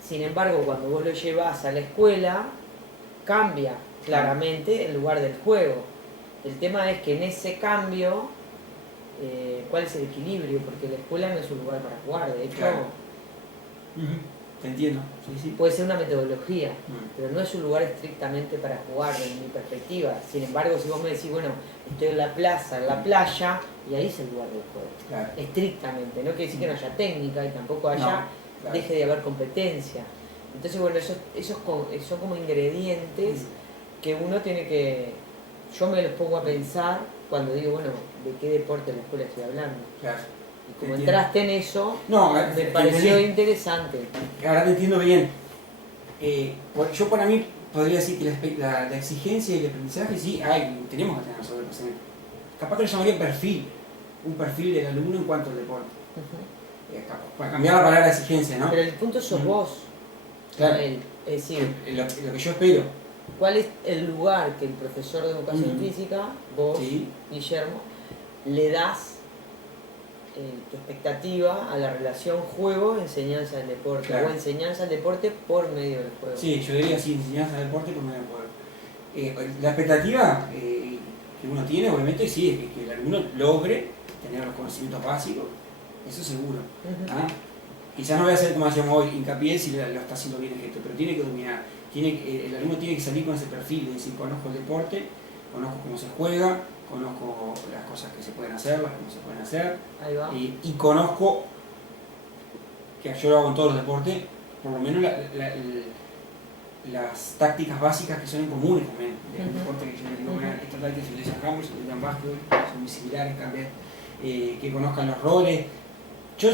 Sin embargo, cuando vos lo llevas a la escuela, cambia claramente el lugar del juego. El tema es que en ese cambio, ¿cuál es el equilibrio? Porque la escuela no es un lugar para jugar, de hecho. Claro. Te entiendo. Sí. Puede ser una metodología, pero no es un lugar estrictamente para jugar, en mi perspectiva. Sin embargo, si vos me decís, bueno, estoy en la plaza, en la playa, y ahí es el lugar del juego. Claro. Estrictamente. No quiere decir que no haya técnica y tampoco haya, deje de haber competencia. Entonces, bueno, esos son como ingredientes que uno tiene que... Yo me los pongo a pensar cuando digo, bueno, ¿de qué deporte en la escuela estoy hablando? Claro. Y como entraste en eso, me pareció interesante. Ahora te entiendo bien. Yo para mí podría decir que la exigencia y el aprendizaje sí tenemos que tener sobre el presente. Capaz que lo llamaría un perfil del alumno en cuanto al deporte. Para cambiar la palabra exigencia, ¿no? Pero el punto sos vos. Claro. Es decir, lo que yo espero. ¿Cuál es el lugar que el profesor de educación física, vos, Guillermo, le das tu expectativa a la relación juego-enseñanza del deporte? Claro. O enseñanza del deporte por medio del juego. Sí, yo diría sí, enseñanza del deporte por medio del juego. La expectativa que uno tiene, obviamente, sí, es que el alumno logre tener los conocimientos básicos, eso seguro. Quizás no voy a hacer, como hacíamos hoy, hincapié si lo está haciendo bien el gesto, pero tiene que dominar. El alumno tiene que salir con ese perfil, es decir, conozco el deporte, conozco cómo se juega, conozco las cosas que se pueden hacer, las que no se pueden hacer. Ahí va. Y conozco, que yo lo hago en todos los deportes, por lo menos las tácticas básicas que son comunes también. De un deporte que yo le digo, esta táctica se utiliza en handball, se utiliza en básquetbol, son muy similares también, que conozcan los roles. Yo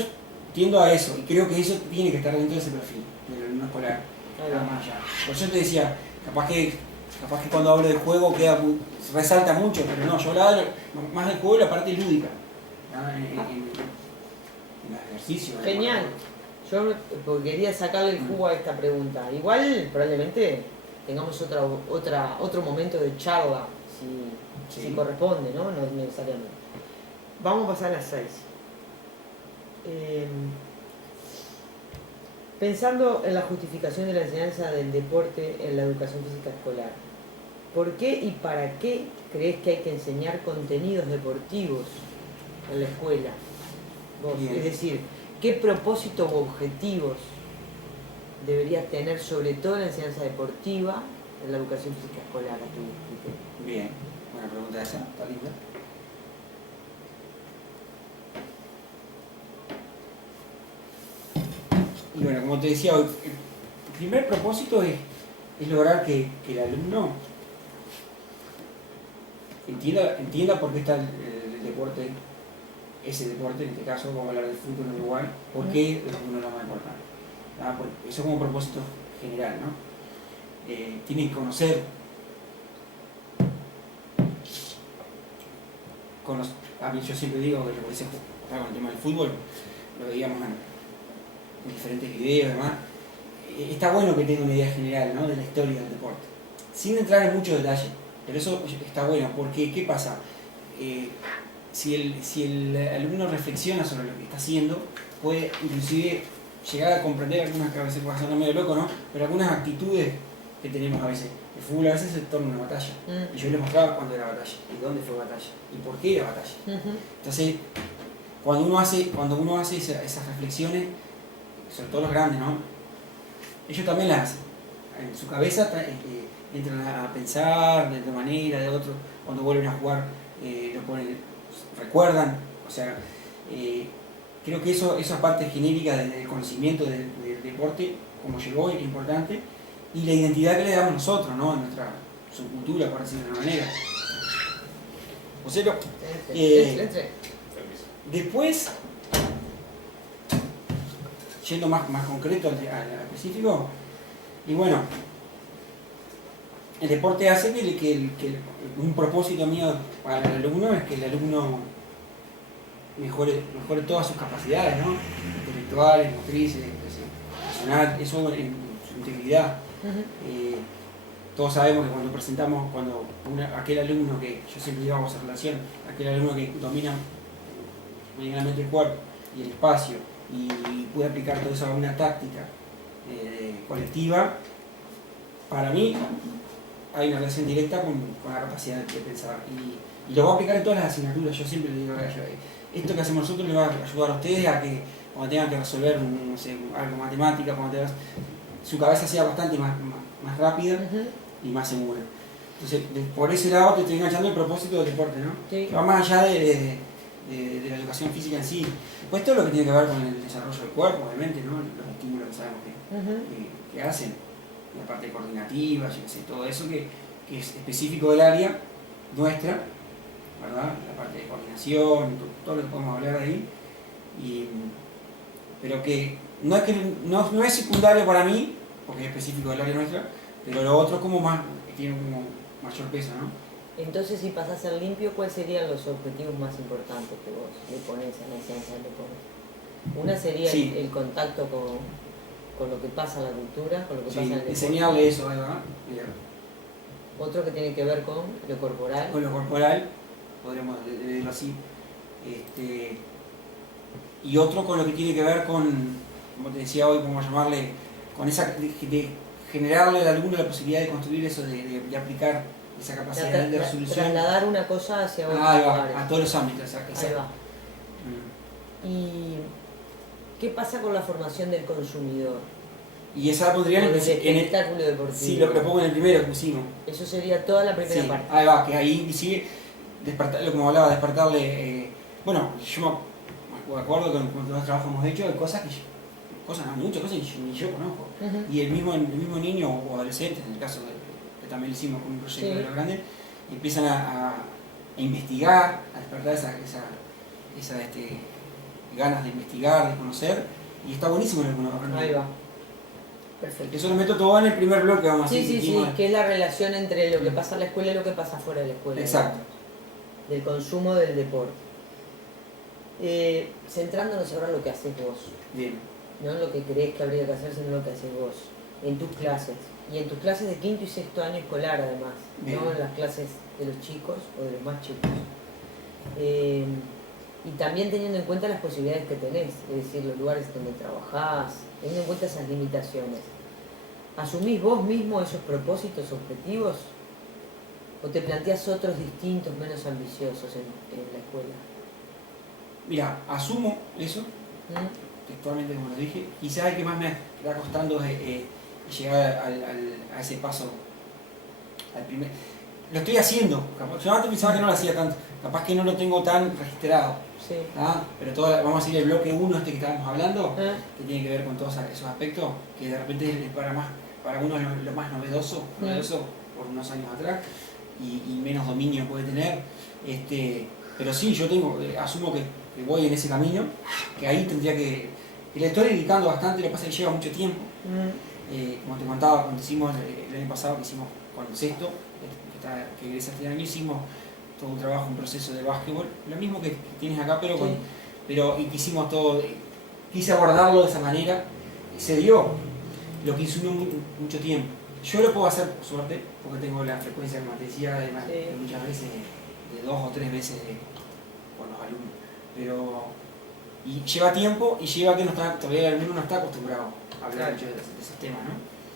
tiendo a eso, y creo que eso tiene que estar dentro de ese perfil del alumno escolar. Por eso te decía, capaz que cuando hablo del juego resalta mucho, pero no, yo hablaba más del juego y la parte lúdica, en los ejercicios. Genial. Yo quería sacarle el jugo a esta pregunta. Igual probablemente tengamos otro momento de charla, si corresponde, ¿no? No necesariamente. Vamos a pasar a las 6. Pensando en la justificación de la enseñanza del deporte en la educación física escolar, ¿por qué y para qué crees que hay que enseñar contenidos deportivos en la escuela? Vos, es decir, ¿qué propósito u objetivos deberías tener sobre todo en la enseñanza deportiva en la educación física escolar a tu criterio? Bien, buena pregunta esa, está linda. Y bueno, como te decía, el primer propósito es lograr que el alumno entienda por qué está el deporte, ese deporte, en este caso vamos a hablar del fútbol en Uruguay, por qué es uno de los más importantes. Eso como propósito general, ¿no? Tienen que conocer a mí yo siempre digo que lo que se juega con el tema del fútbol, lo veíamos en diferentes videos y demás. Está bueno que tenga una idea general, ¿no?, de la historia del deporte, sin entrar en muchos detalles, pero eso está bueno, porque ¿qué pasa? Si el alumno reflexiona sobre lo que está haciendo, puede inclusive llegar a comprender algunas, a veces puede ser medio loco, ¿no?, pero algunas actitudes que tenemos a veces. El fútbol a veces se torna una batalla. Y yo les mostraba cuándo era batalla, y dónde fue batalla, y por qué era batalla. Entonces, cuando uno hace esas reflexiones, sobre todo los grandes, ¿no?, ellos también las hacen. En su cabeza entran a pensar de otra manera, de otro. Cuando vuelven a jugar, recuerdan. O sea, creo que esa parte genérica del conocimiento del deporte, como llegó, es importante. Y la identidad que le damos nosotros, ¿no?, en nuestra subcultura, por decirlo de alguna manera. O sea, después, yendo más concreto al específico, y bueno, el deporte hace que un propósito mío para el alumno es que el alumno mejore todas sus capacidades, ¿no?, intelectuales, motrices, emocional, eso en su integridad. Todos sabemos que cuando aquel alumno que, yo siempre digo, vamos a hacer relación, aquel alumno que domina medianamente el cuerpo y el espacio y puede aplicar todo eso a una táctica colectiva, para mí hay una relación directa con la capacidad de pensar y lo voy a aplicar en todas las asignaturas. Yo siempre le digo a ellos, esto que hacemos nosotros le va a ayudar a ustedes a que cuando tengan que resolver, no sé, algo matemática, su cabeza sea bastante más rápida y más segura. Entonces, por ese lado te estoy enganchando el propósito del deporte, ¿no? Sí. Que va más allá de la educación física en sí. Después todo lo que tiene que ver con el desarrollo del cuerpo, obviamente, ¿no?, los estímulos que sabemos que hacen, la parte coordinativa, yo qué sé, todo eso que es específico del área nuestra, ¿verdad? La parte de coordinación, todo lo que podemos hablar ahí. Pero que no es secundario para mí, porque es específico del área nuestra, pero lo otro tiene como mayor peso, ¿no? Entonces, si pasás a ser limpio, ¿cuáles serían los objetivos más importantes que vos le ponés a la enseñanza del deporte? Una sería el contacto con lo que pasa en la cultura, con lo que pasa en el deporte. Enseñarle eso, ¿verdad? Otro que tiene que ver con lo corporal. Con lo corporal, podríamos decirlo así. Y otro con lo que tiene que ver con, como te decía hoy, vamos a llamarle, con esa de generarle al alumno la posibilidad de construir eso, de aplicar esa capacidad de resolución. Trasladar una cosa hacia otro lugar. A todos los ámbitos. Ahí va. ¿Y qué pasa con la formación del consumidor? Y esa podría en el espectáculo deportivo. Sí, lo pongo en el primero que pusimos. Eso sería toda la primera parte. Ahí va, que ahí sigue como hablaba, despertarle. Bueno, yo me acuerdo que cuando los trabajos hemos hecho, hay muchas cosas que ni yo conozco. Y el mismo niño o adolescente, en el caso que también lo hicimos con un proyecto de los grandes, empiezan a investigar, a despertar esa ganas de investigar, de conocer, y está buenísimo lo que uno aprende. Ahí va. Perfecto. Eso lo meto todo en el primer bloque, vamos a decir. Sí, que es la relación entre lo que pasa en la escuela y lo que pasa fuera de la escuela. Exacto. Del consumo del deporte. Centrándonos ahora en lo que haces vos. Bien. No en lo que crees que habría que hacer, sino lo que haces vos. En tus clases. Y en tus clases de quinto y sexto año escolar, además. Bien. ¿No? En las clases de los chicos o de los más chicos. Y también teniendo en cuenta las posibilidades que tenés, es decir, los lugares donde trabajás, teniendo en cuenta esas limitaciones. ¿Asumís vos mismo esos propósitos, objetivos? ¿O te planteás otros distintos, menos ambiciosos en la escuela? Mira, asumo eso, textualmente como lo dije. Quizás el que más me está costando es llegar a ese paso, al primer. Lo estoy haciendo, yo antes pensaba que no lo hacía tanto, capaz que no lo tengo tan registrado. Sí. Pero vamos a decir el bloque 1 que estábamos hablando, que tiene que ver con todos esos aspectos, que de repente es para uno es lo más novedoso por unos años atrás, y menos dominio puede tener. Pero sí, yo asumo que voy en ese camino, que ahí tendría que le estoy dedicando bastante, lo que pasa es que lleva mucho tiempo. como te contaba, cuando hicimos el año pasado, que hicimos con el sexto, que egresa este año, hicimos todo un trabajo, un proceso de básquetbol, lo mismo que tienes acá, pero y quisimos todo, quise abordarlo de esa manera, y se dio, lo que consumió mucho tiempo. Yo lo puedo hacer, por suerte, porque tengo la frecuencia, como te decía, además, muchas veces, de 2 o 3 veces con los alumnos, pero y lleva tiempo y lleva que todavía el alumno no está acostumbrado a hablar mucho de esos temas, ¿no?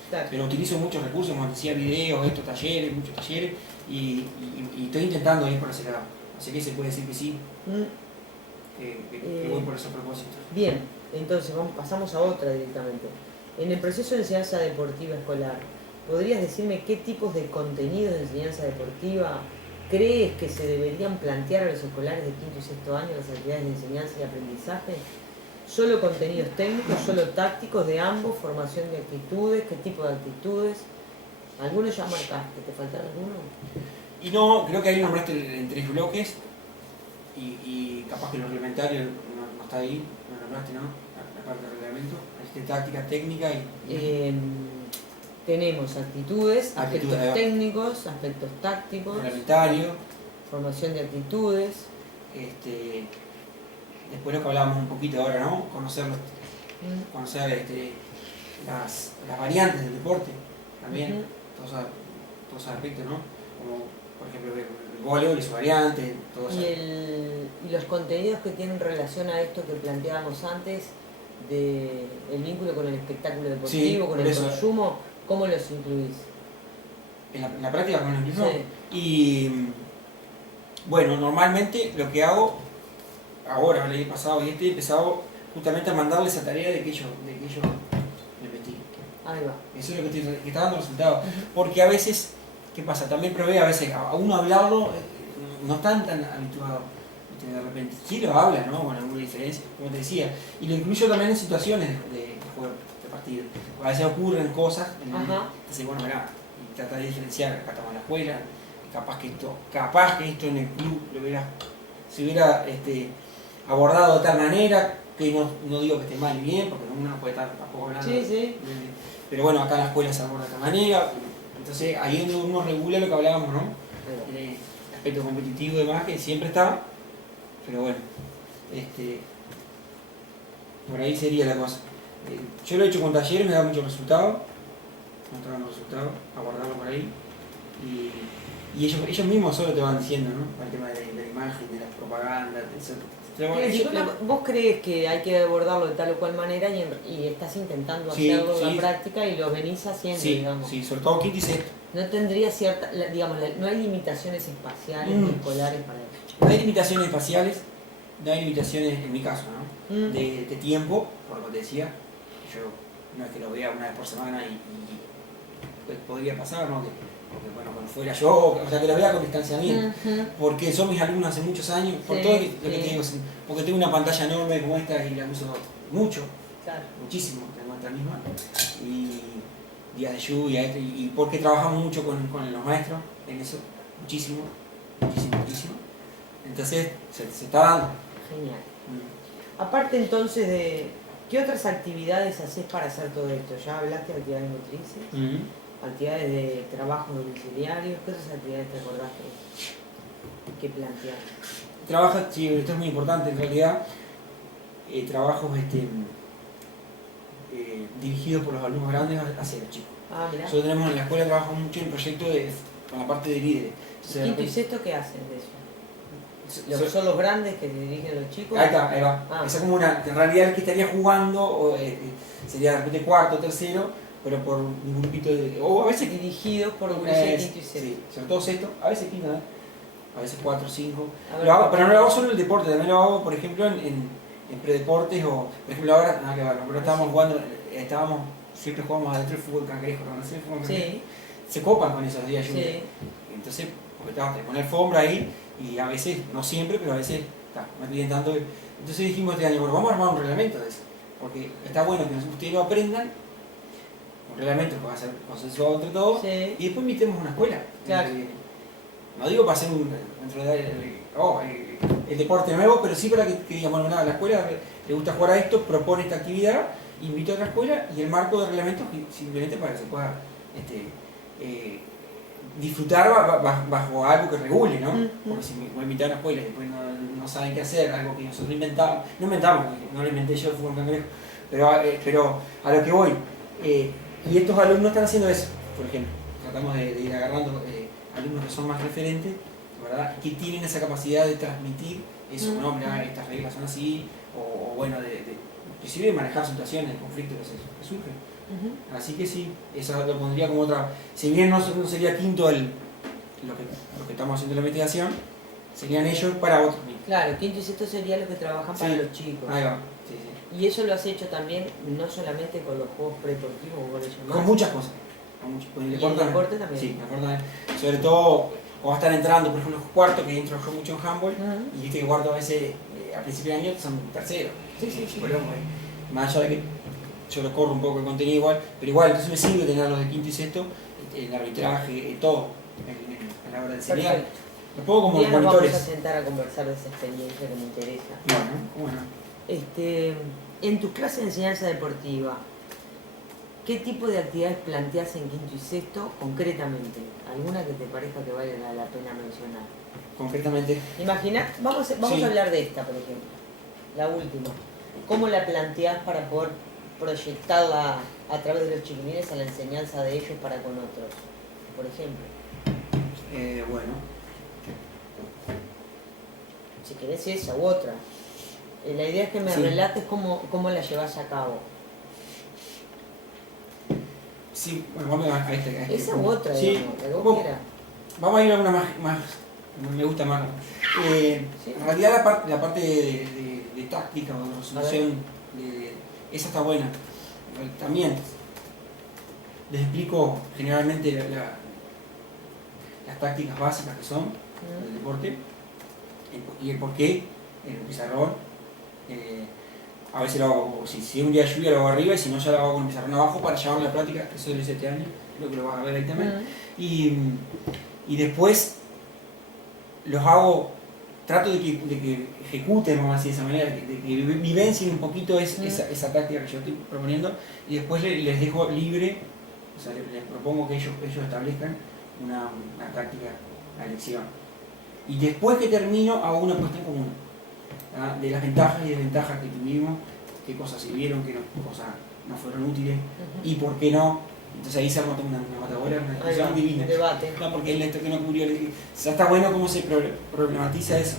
Claro. Pero utilizo muchos recursos, como decía, videos, muchos talleres, y estoy intentando ir por ese lado. Así que se puede decir que sí, que voy por esos propósitos. Bien, entonces pasamos a otra directamente. En el proceso de enseñanza deportiva escolar, ¿podrías decirme qué tipos de contenidos de enseñanza deportiva crees que se deberían plantear a los escolares de quinto y sexto año las actividades de enseñanza y aprendizaje? ¿Solo contenidos técnicos, solo tácticos de ambos, formación de actitudes, qué tipo de actitudes? ¿Algunos ya marcaste? ¿Te falta alguno? Y no, creo que ahí nombraste en 3 bloques y capaz que lo reglamentario no está ahí, no nombraste, ¿no? La parte del reglamento, táctica, técnica y... tenemos actitudes, aspectos técnicos, aspectos tácticos, reglamentario, formación de actitudes. Después lo que hablábamos un poquito ahora, ¿no? Conocer las variantes del deporte también, todos esos aspectos, ¿no? Como por ejemplo el voleibol y su variante, todo eso. Y los contenidos que tienen relación a esto que planteábamos antes, el vínculo con el espectáculo deportivo, sí, con el consumo, ¿cómo los incluís? En la práctica, ¿cómo los incluís? Sí. Y bueno, normalmente lo que hago ahora, el año pasado y he empezado justamente a mandarles esa tarea de que ellos investiguen. Ahí va. Eso es lo que está dando resultados. Porque a veces, ¿qué pasa? También probé a veces a uno hablarlo, no están tan habituados. De repente, sí lo habla, ¿no? Con alguna diferencia, como te decía. Y lo incluyo también en situaciones de juego, de partido. A veces ocurren cosas, entonces, bueno, mirá, y tratar de diferenciar, acá estamos en la escuela, capaz que esto en el club se hubiera abordado de tal manera, que no digo que esté mal y bien, porque uno no puede estar tampoco hablando. Sí. Pero bueno, acá en la escuela se aborda de tal manera, entonces ahí es donde uno regula lo que hablábamos, ¿no? El aspecto competitivo y demás, que siempre está, pero bueno, por ahí sería la cosa. Yo lo he hecho con talleres, me da mucho resultado, no está dando resultado, abordarlo por ahí, y ellos mismos solo te van diciendo, ¿no? El tema de la imagen, de la propaganda, eso. ¿Vos crees que hay que abordarlo de tal o cual manera y estás intentando hacerlo en la práctica y lo venís haciendo, digamos? Sí, sobre todo quinto y sexto. No tendría cierta, digamos, no hay limitaciones espaciales ni escolares para eso. No hay limitaciones espaciales, no hay limitaciones, en mi caso, ¿no? De tiempo, por lo que te decía. Yo no es que lo vea una vez por semana y pues podría pasar, ¿no? Porque bueno, cuando fuera yo, o sea, que lo vea con distanciamiento, porque son mis alumnos hace muchos años, por todo lo que te digo, porque tengo una pantalla enorme como esta y la uso mucho, muchísimo, tengo esta misma, y días de lluvia, y porque trabajamos mucho con los maestros en eso, muchísimo, entonces se está dando. Genial. Aparte entonces de, ¿qué otras actividades haces para hacer todo esto? Ya hablaste de actividades motrices. Actividades de trabajo domiciliario, ¿qué otras actividades te acordás que plantear? Trabaja, sí, esto es muy importante en realidad, trabajos dirigidos por los alumnos grandes hacia los chicos. Mirá. Nosotros tenemos en la escuela, trabajamos mucho en el proyecto con la parte de líderes. ¿Quinto y sexto qué hacen de eso? ¿Son los grandes que dirigen a los chicos? Ahí va. Esa es como en realidad el que estaría jugando sería de repente cuarto, tercero, pero por un grupito o a veces dirigidos por un grupo de quinto y sexto. Sí, sobre todo sexto, a veces quinto, a veces 4 o 5. Pero no lo hago solo en el deporte, también lo hago, por ejemplo, en predeportes o, por ejemplo, ahora, nada que ver, pero estábamos jugando, siempre jugamos adentro el fútbol cangrejo, ¿no? Sí. Se copan con esos días de lluvia. Sí. Entonces, porque te poner alfombra ahí y a veces, no siempre, pero a veces me piden tanto. Entonces dijimos este año, bueno, vamos a armar un reglamento de eso, porque está bueno que ustedes lo aprendan, un reglamento que va a ser consensuado entre todos, y después invitemos a una escuela. Claro. No digo para hacer el deporte nuevo, pero sí para que digan, bueno, nada, la escuela le gusta jugar a esto, propone esta actividad invito a otra escuela y el marco de reglamento simplemente para que se pueda disfrutar bajo algo que regule, ¿no? Porque si me voy a invitar a una escuela y después no saben qué hacer, algo que nosotros inventamos, no lo inventé yo, fue un cangrejo, pero a lo que voy, y estos alumnos están haciendo eso, por ejemplo, tratamos de ir agarrando alumnos que son más referentes, ¿verdad? Que tienen esa capacidad de transmitir eso, ¿no? Mirá, estas reglas son así, o bueno, inclusive de manejar situaciones de conflicto que surgen. Así que sí, eso lo pondría como otra. Si bien no sería quinto lo que estamos haciendo en la investigación, serían ellos para otros niños. Claro, quinto y sexto sería los que trabajan para los chicos. Ahí va. Sí. Y eso lo has hecho también, no solamente con los juegos predeportivos, vos le llamás. Con muchas cosas. Con el deporte también. Sí, el deporte también. Sobre todo cuando están entrando, por ejemplo, los cuartos, que entro yo mucho en handball, y viste que cuartos a veces a principio de año son terceros. Sí. Más allá de que yo lo corro un poco el contenido igual, pero igual, entonces me sirve tener los de quinto y sexto, el arbitraje, todo, a la hora de enseñar. Lo pongo como monitores. Nos vamos a sentar a conversar de esa experiencia que me interesa. Bueno. En tu clase de enseñanza deportiva, ¿qué tipo de actividades planteas en quinto y sexto concretamente? ¿Alguna que te parezca que vale la pena mencionar? Concretamente. Imagina, vamos a hablar de esta, por ejemplo, la última. ¿Cómo la planteas para poder proyectarla a través de los chiquilines a la enseñanza de ellos para con otros, por ejemplo? Bueno. Si querés esa u otra. La idea es que me relates cómo la llevas a cabo. Sí, bueno, vamos a esa u otra, sí, digamos, la que vos quieras. Vamos a ir a una más me gusta más. En realidad la parte de táctica o de resolución, esa está buena. También les explico generalmente las tácticas básicas que son del deporte y el porqué en el pizarrón. A veces lo hago, si es un día de lluvia lo hago arriba y si no ya lo hago con el pizarrón abajo para llevarlo a la práctica, que eso lo hice este año, creo que lo vas a ver ahí también. Y después los hago, trato de que ejecuten, vamos a decir de esa manera, de que vivencien un poquito esa táctica que yo estoy proponiendo y después les dejo libre, o sea, les propongo que ellos establezcan una táctica a elección. Y después que termino hago una puesta en común, ¿verdad? De las ventajas y desventajas que tuvimos, qué cosas sirvieron, qué cosas no fueron útiles y por qué no. Entonces ahí se arma una matabola, una discusión divina. Un debate. No, porque él esto que no cubrió. O sea, está bueno cómo se problematiza eso.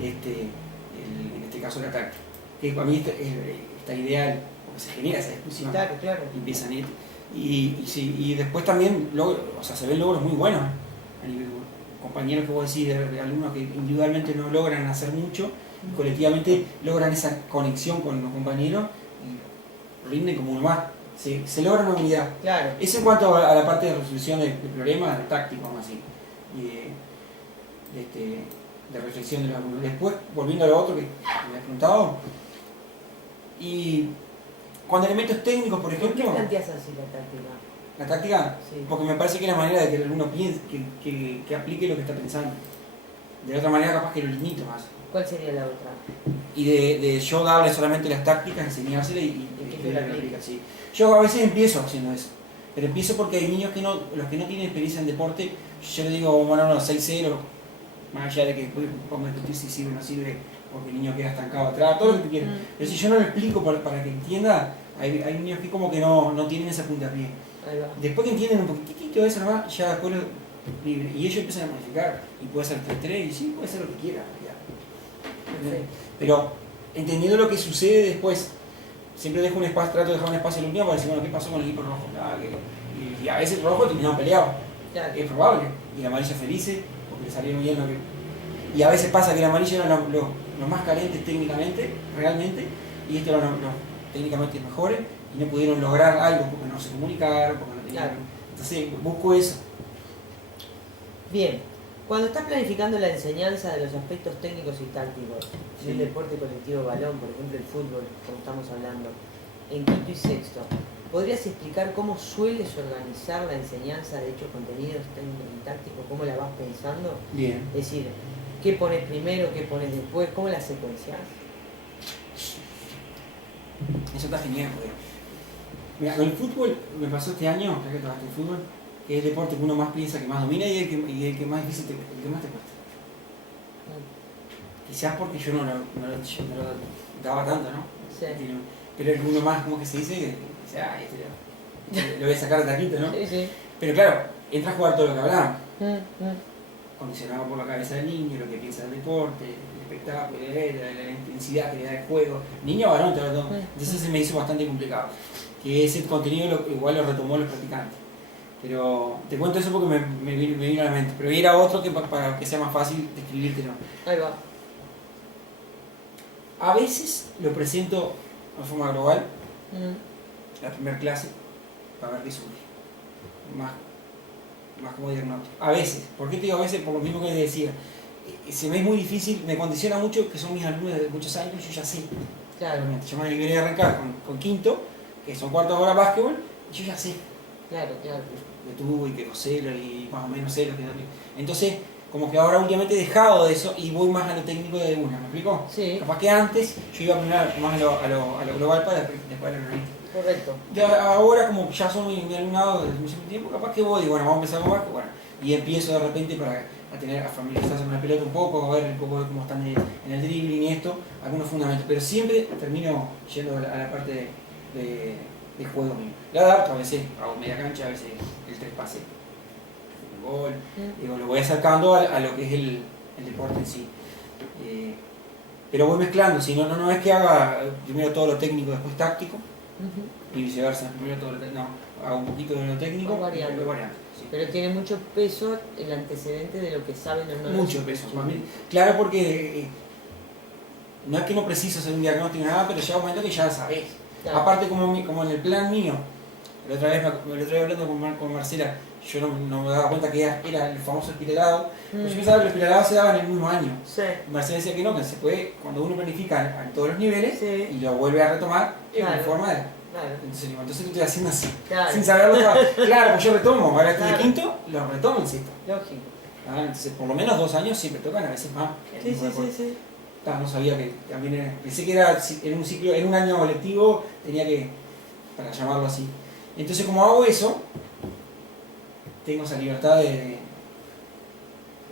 En este caso la táctica. Que para mí está ideal, porque se genera esa discusión. Claro. Y empiezan y después también se ven logros muy buenos. A nivel compañeros que vos decís, de alumnos que individualmente no logran hacer mucho, y colectivamente logran esa conexión con los compañeros y rinden como uno más. Se logra una unidad. Claro. Eso en cuanto a la parte de resolución de problemas, de tácticos, así, y de reflexión de los alumnos. Después, volviendo a lo otro que me has preguntado, y cuando elementos técnicos, por ejemplo... ¿Por qué planteas así la táctica? ¿La táctica? Sí. Porque me parece que es la manera de que el alumno piense, que aplique lo que está pensando. De otra manera capaz que lo limito más. ¿Cuál sería la otra? Y de yo darle solamente las tácticas, enseñárselas y que la aplica, sí. Yo a veces empiezo haciendo eso, pero empiezo porque hay niños los que no tienen experiencia en deporte, yo les digo, bueno, 6-0, más allá de que después pongo a discutir si sirve o no sirve, porque el niño queda estancado atrás, todo lo que quieran. Pero si yo no lo explico para que entienda, hay niños que como que no tienen esa puntapié. Después que entienden un poquitito eso nomás, ya después libre. Y ellos empiezan a modificar, y puede ser 3-3, y sí, puede ser lo que quiera. Pero entendiendo lo que sucede después, siempre dejo un espacio, trato de dejar un espacio al último para decir, bueno, ¿qué pasó con el equipo rojo? Y a veces el rojo terminaron peleados, es probable, y el amarillo felices, porque le salieron bien lo que... Y a veces pasa que el amarillo eran los más carentes técnicamente, realmente, y estos eran los técnicamente mejores, y no pudieron lograr algo porque no se comunicaron, porque no tenían... Entonces busco eso. Bien. Cuando estás planificando la enseñanza de los aspectos técnicos y tácticos del deporte colectivo balón, por ejemplo el fútbol, como estamos hablando, en quinto y sexto, ¿podrías explicar cómo sueles organizar la enseñanza de dichos contenidos técnicos y tácticos? ¿Cómo la vas pensando? Bien. Es decir, ¿qué pones primero, qué pones después? ¿Cómo la secuencias? Eso está genial, porque mira, con el fútbol me pasó este año, ya que trabajaste el fútbol, que es el deporte que uno más piensa que más domina y el que más difícil el que más te cuesta. Quizás porque yo no lo daba tanto, ¿no? Sí. Pero el uno más, como que se dice, lo voy a sacar de taquito, ¿no? Sí, sí. Pero claro, entra a jugar todo lo que hablábamos. Condicionado por la cabeza del niño, lo que piensa del deporte, el espectáculo, la intensidad que le da el juego. Niño o varón, todo. Entonces se me hizo bastante complicado. Que ese contenido igual lo retomó los practicantes. Pero te cuento eso porque me vino a la mente. Pero era otro que para que sea más fácil describírtelo. Ahí va. A veces lo presento de forma global, la primera clase, para ver qué surge. Más como diagnóstico. A veces, ¿por qué te digo a veces? Por lo mismo que te decía. Se me es muy difícil, me condiciona mucho, que son mis alumnos de muchos años, yo ya sé. Claro. Yo me quería arrancar con quinto, que son cuartos de hora básquetbol, y yo ya sé. Claro. De tubo y que lo sé, y más o menos sé lo que... Entonces, como que ahora últimamente he dejado de eso y voy más a lo técnico de una, ¿me explico? Sí. Capaz que antes yo iba primero más a lo global para después a lo analítico. Correcto. Ya ahora, como ya son mi alumnado desde mucho tiempo, capaz que voy y bueno, vamos a empezar con básquet, bueno, y empiezo de repente a familiarizarse con la pelota un poco, a ver un poco de cómo están en el dribbling y esto, algunos fundamentos, pero siempre termino yendo a la parte de juego mío. Le adapto, a veces hago media cancha, a veces el 3 pase, el gol, digo, lo voy acercando a lo que es el deporte en sí. Pero voy mezclando, si no es que haga primero todo lo técnico, después táctico, y viceversa, primero todo lo técnico, no, hago un poquito de lo técnico, variando. Sí. Pero tiene mucho peso el antecedente de lo que saben o no. Mucho peso, claro, porque no es que no preciso hacer un diagnóstico ni nada, pero llega un momento que ya lo sabés. Claro. Aparte, como en el plan mío, la otra vez hablando con Marcela, yo no me daba cuenta que era el famoso espiralado. Yo pensaba que los espiralados se daban en el mismo año. Sí. Marcela decía que no, que se puede, cuando uno planifica en todos los niveles, sí, y lo vuelve a retomar, claro, en forma de... Claro. Entonces lo estoy haciendo así, claro, sin saberlo. Claro, pues yo retomo, ahora estoy claro, de quinto, lo retomo en sexto. Lógico. Entonces por lo menos 2 años siempre tocan, a veces más. Sí. No sabía que también pensé que era en un ciclo, en un año lectivo, tenía que, para llamarlo así. Entonces como hago eso, tengo esa libertad de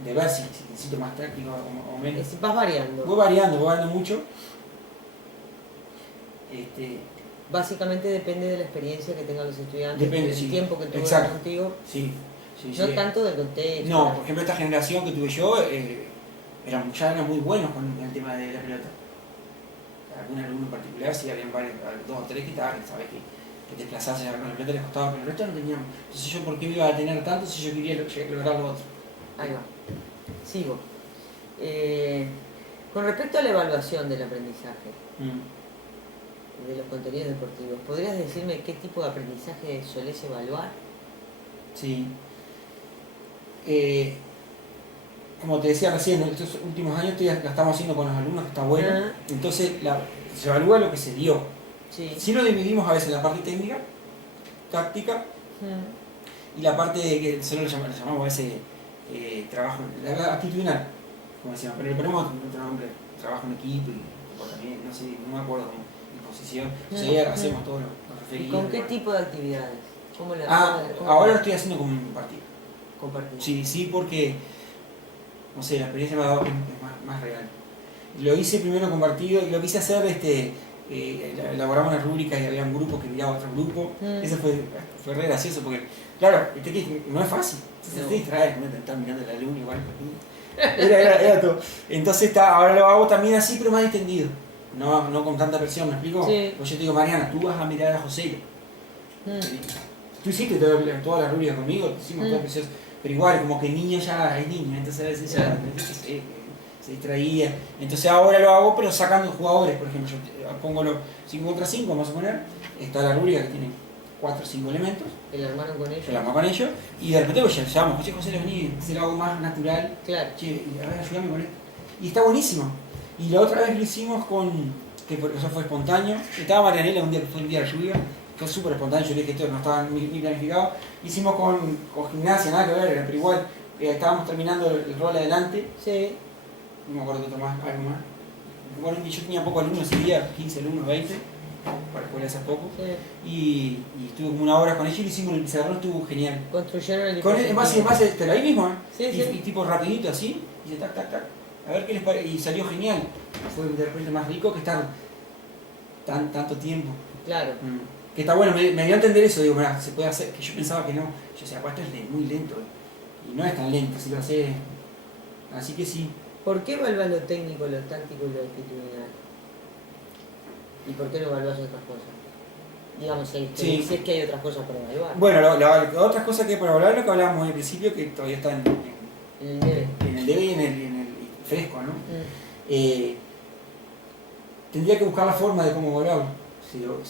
ver si necesito más táctico o menos. Vas variando. Voy variando mucho. Básicamente depende de la experiencia que tengan los estudiantes, depende, del tiempo que tuvieron contigo. Sí. No tanto del contexto. No, por ejemplo, esta generación que tuve yo ya eran muy buenos con el tema de la pelota. Algún alumno en particular, sí, habían varios, 2 o 3 que estaban, sabes que desplazarse con la pelota les costaba, pero el resto no teníamos. Entonces yo, ¿por qué iba a tener tanto si yo quería lograr lo otro? Ahí va. Sigo. Con respecto a la evaluación del aprendizaje, de los contenidos deportivos, ¿podrías decirme qué tipo de aprendizaje solés evaluar? Sí. Como te decía recién, estos últimos años la estamos haciendo con los alumnos, que está bueno. Entonces se evalúa lo que se dio. Sí lo dividimos a veces en la parte técnica, táctica, y la parte que nosotros le llamamos a veces trabajo, la actitudinal, como decíamos, pero le ponemos otro nombre, trabajo en equipo y comportamiento, no sé, no me acuerdo, disposición. Entonces ahí hacemos todo lo referido. ¿Y con qué tipo de actividades? Ahora lo estoy haciendo con partido. ¿Con partido? Sí, porque no sé, la experiencia me ha dado que es más real. Lo hice primero con partido y lo quise hacer, elaboramos una rúbrica y había un grupo que miraba a otro grupo. Eso fue re gracioso porque, claro, no es fácil. Entonces te distraes, no te estás mirando la luna igual. Era todo. Entonces ahora lo hago también así, pero más extendido. No con tanta presión, ¿me explico? Sí. Pues yo te digo, Mariana, tú vas a mirar a José. Tú hiciste toda la rúbrica conmigo, hicimos todo precioso. Pero igual, como que el niño ya es niño, entonces a veces ya se distraía. Entonces ahora lo hago, pero sacando jugadores, por ejemplo. Yo pongo los 5 contra 5, vamos a poner. Está la rúbrica que tiene 4 o 5 elementos. El armaron con ellos. El armó con ellos. Y de repente pues, ya llamamos, José, vení, hacer algo más natural. Claro. Che, y a ver, ayúdame con esto. Y está buenísimo. Y la otra vez lo hicimos que eso fue espontáneo. Estaba Marianela un día, fue el día de lluvia. Fue súper espontáneo, yo le dije que esto no estaba ni planificado. Hicimos con gimnasia, nada que ver, pero igual estábamos terminando el rol adelante. Sí. No me acuerdo de otro más, algo más. Bueno, yo tenía pocos alumnos ese día, 15 alumnos, 20. para la escuela hace poco. Sí. Y estuve como una hora con ellos y lo hicimos en el pizarrón, estuvo genial. Construyeron el Con en base, pero ahí mismo, sí, y tipo rapidito así, y tac, tac, tac, a ver qué les parece, y salió genial. Fue de repente más rico que estar tanto tiempo. Claro. Que está bueno, me dio a entender eso, digo, mirá, se puede hacer, que yo pensaba que no. Yo decía, pues esto es muy lento, y no es tan lento, si lo hace. Así que sí. ¿Por qué evaluás lo técnico, lo táctico y lo actitudinal? ¿Y por qué no evaluás otras cosas? Digamos, si es que hay otras cosas para evaluar. Bueno, la otra cosa que hay para evaluar es lo que hablábamos al principio, que todavía está en el debe. En el debe y en el fresco, ¿no? Tendría que buscar la forma de cómo evaluarlo. Si lo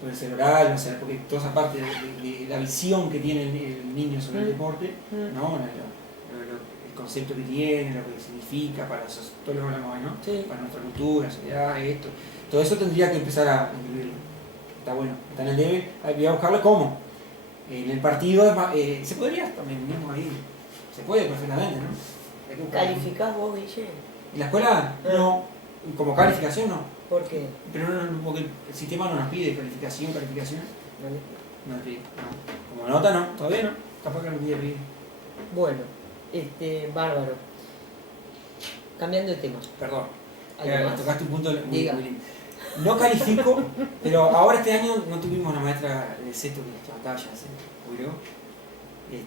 puede ser oral, o sea, porque toda esa parte de la visión que tiene el niño sobre el deporte, ¿no? El concepto que tiene, lo que significa para todos los hablamos hoy, ¿no? Sí. Para nuestra cultura, sociedad, esto. Todo eso tendría que empezar a incluirlo. Está bueno, está en el debe, voy a buscarlo cómo. En el partido se podría también mismo ahí, se puede perfectamente, ¿no? ¿Calificás vos, Guille? ¿En la escuela? No, como calificación no. ¿Por qué? Pero no, porque el sistema no nos pide calificación. Vale. No nos pide, no. Como nota no, todavía no, capaz que no pide. Bueno, bárbaro. Cambiando de tema. Perdón, ¿Algo más? tocaste un punto muy Diga. lindo. No califico, pero ahora este año no tuvimos una maestra de sexto que estaba ya se jubiló, que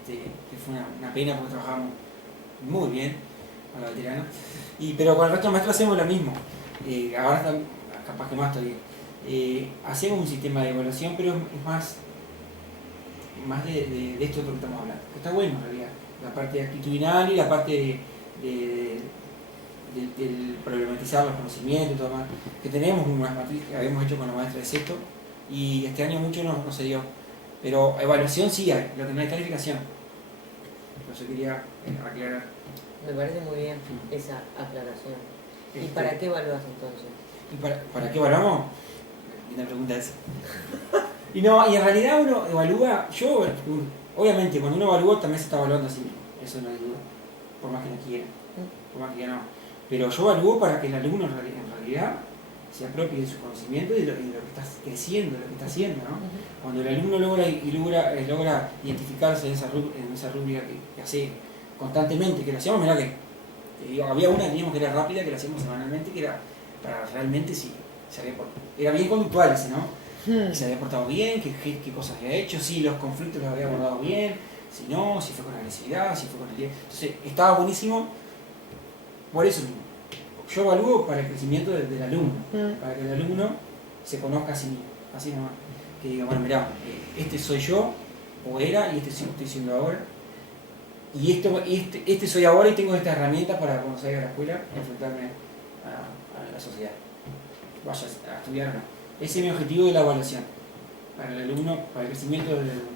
fue una pena porque trabajamos muy bien con la veterana, pero con el resto de maestros hacemos lo mismo. Ahora están, capaz que más todavía. Hacemos un sistema de evaluación, pero es más de esto de lo que estamos hablando. Que está bueno en realidad, la parte actitudinal y la parte del problematizar los conocimientos y todo más, que tenemos unas matrices que habíamos hecho con la maestra de sexto y este año mucho no se dio, pero evaluación sí hay, lo que no hay calificación. Por eso quería aclarar. Me parece muy bien esa aclaración. ¿Y para qué evaluás entonces? ¿Y para qué evaluamos? Linda pregunta esa. Y en realidad uno evalúa, obviamente cuando uno evalúa también se está evaluando a sí mismo, eso no hay duda, por más que no quiera, por más que ya no. Pero yo evalúo para que el alumno en realidad se apropie de su conocimiento y de lo que está creciendo, de lo que está haciendo, ¿no? Cuando el alumno logra identificarse en esa rúbrica que hace constantemente, que lo hacíamos, mirá que había una que teníamos que era rápida, que la hacíamos semanalmente, que era para realmente si se había era bien conductual ese, ¿no? Si se había portado bien, qué cosas había hecho, si los conflictos los había abordado bien, si no, si fue con agresividad, si fue con el... Entonces, estaba buenísimo por eso mismo. Yo evalúo para el crecimiento del alumno, para que el alumno se conozca a sí mismo, así nomás. Que diga, bueno, mirá, este soy yo, o era, y este estoy siendo ahora. Y este soy ahora y tengo estas herramientas para cuando salga a la escuela enfrentarme a la sociedad. Vaya a estudiar o no. Ese es mi objetivo de la evaluación. Para el alumno, para el crecimiento del alumno.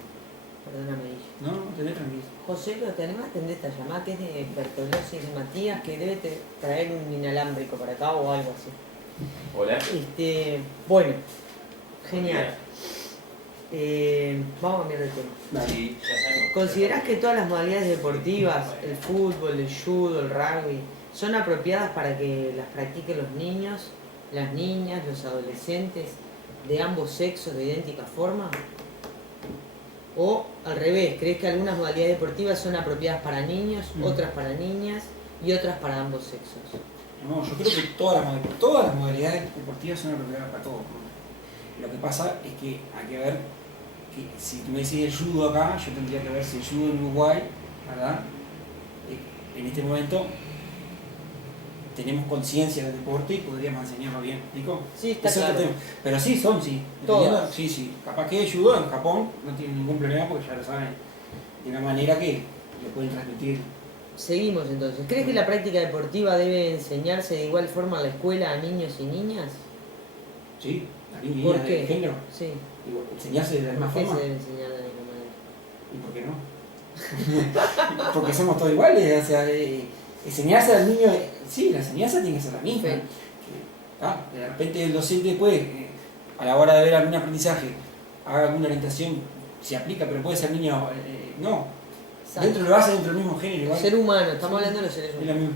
Perdóname, Guille. No, tenés tranquilo. José, ¿lo tenés más atender esta llamada que es de Bertolosis Matías, que debe traer un inalámbrico para acá o algo así? Hola. Bueno, genial. Vamos a cambiar de tema. Sí, ya sabemos. ¿Considerás que todas las modalidades deportivas, el fútbol, el judo, el rugby, son apropiadas para que las practiquen los niños, las niñas, los adolescentes de ambos sexos de idéntica forma? ¿O al revés, crees que algunas modalidades deportivas son apropiadas para niños, otras para niñas y otras para ambos sexos? No, yo creo que todas las modalidades deportivas son apropiadas para todos. Lo que pasa es que hay que ver que si tú me decís el judo acá, yo tendría que ver si el judo en Uruguay, ¿verdad? En este momento tenemos conciencia del deporte y podríamos enseñarlo bien, ¿explico? Sí, está claro. Pero sí, sí. Todas. Sí. Capaz que el judo en Japón no tiene ningún problema porque ya lo saben de una manera que le pueden transmitir. Seguimos entonces. ¿Crees que la práctica deportiva debe enseñarse de igual forma en la escuela a niños y niñas? Sí, a niños y ¿Por niñas qué? de género. Sí. Enseñarse de la misma ¿Por qué forma. se debe enseñar de la misma manera? ¿Y por qué no? Porque somos todos iguales, o sea, enseñarse al niño, sí, la enseñanza tiene que ser la misma. Sí. De repente el docente después, a la hora de ver algún aprendizaje, haga alguna orientación, se aplica, pero puede ser niño, no. Exacto. Dentro lo hace dentro del mismo género. El ser humano, estamos hablando de los seres humanos.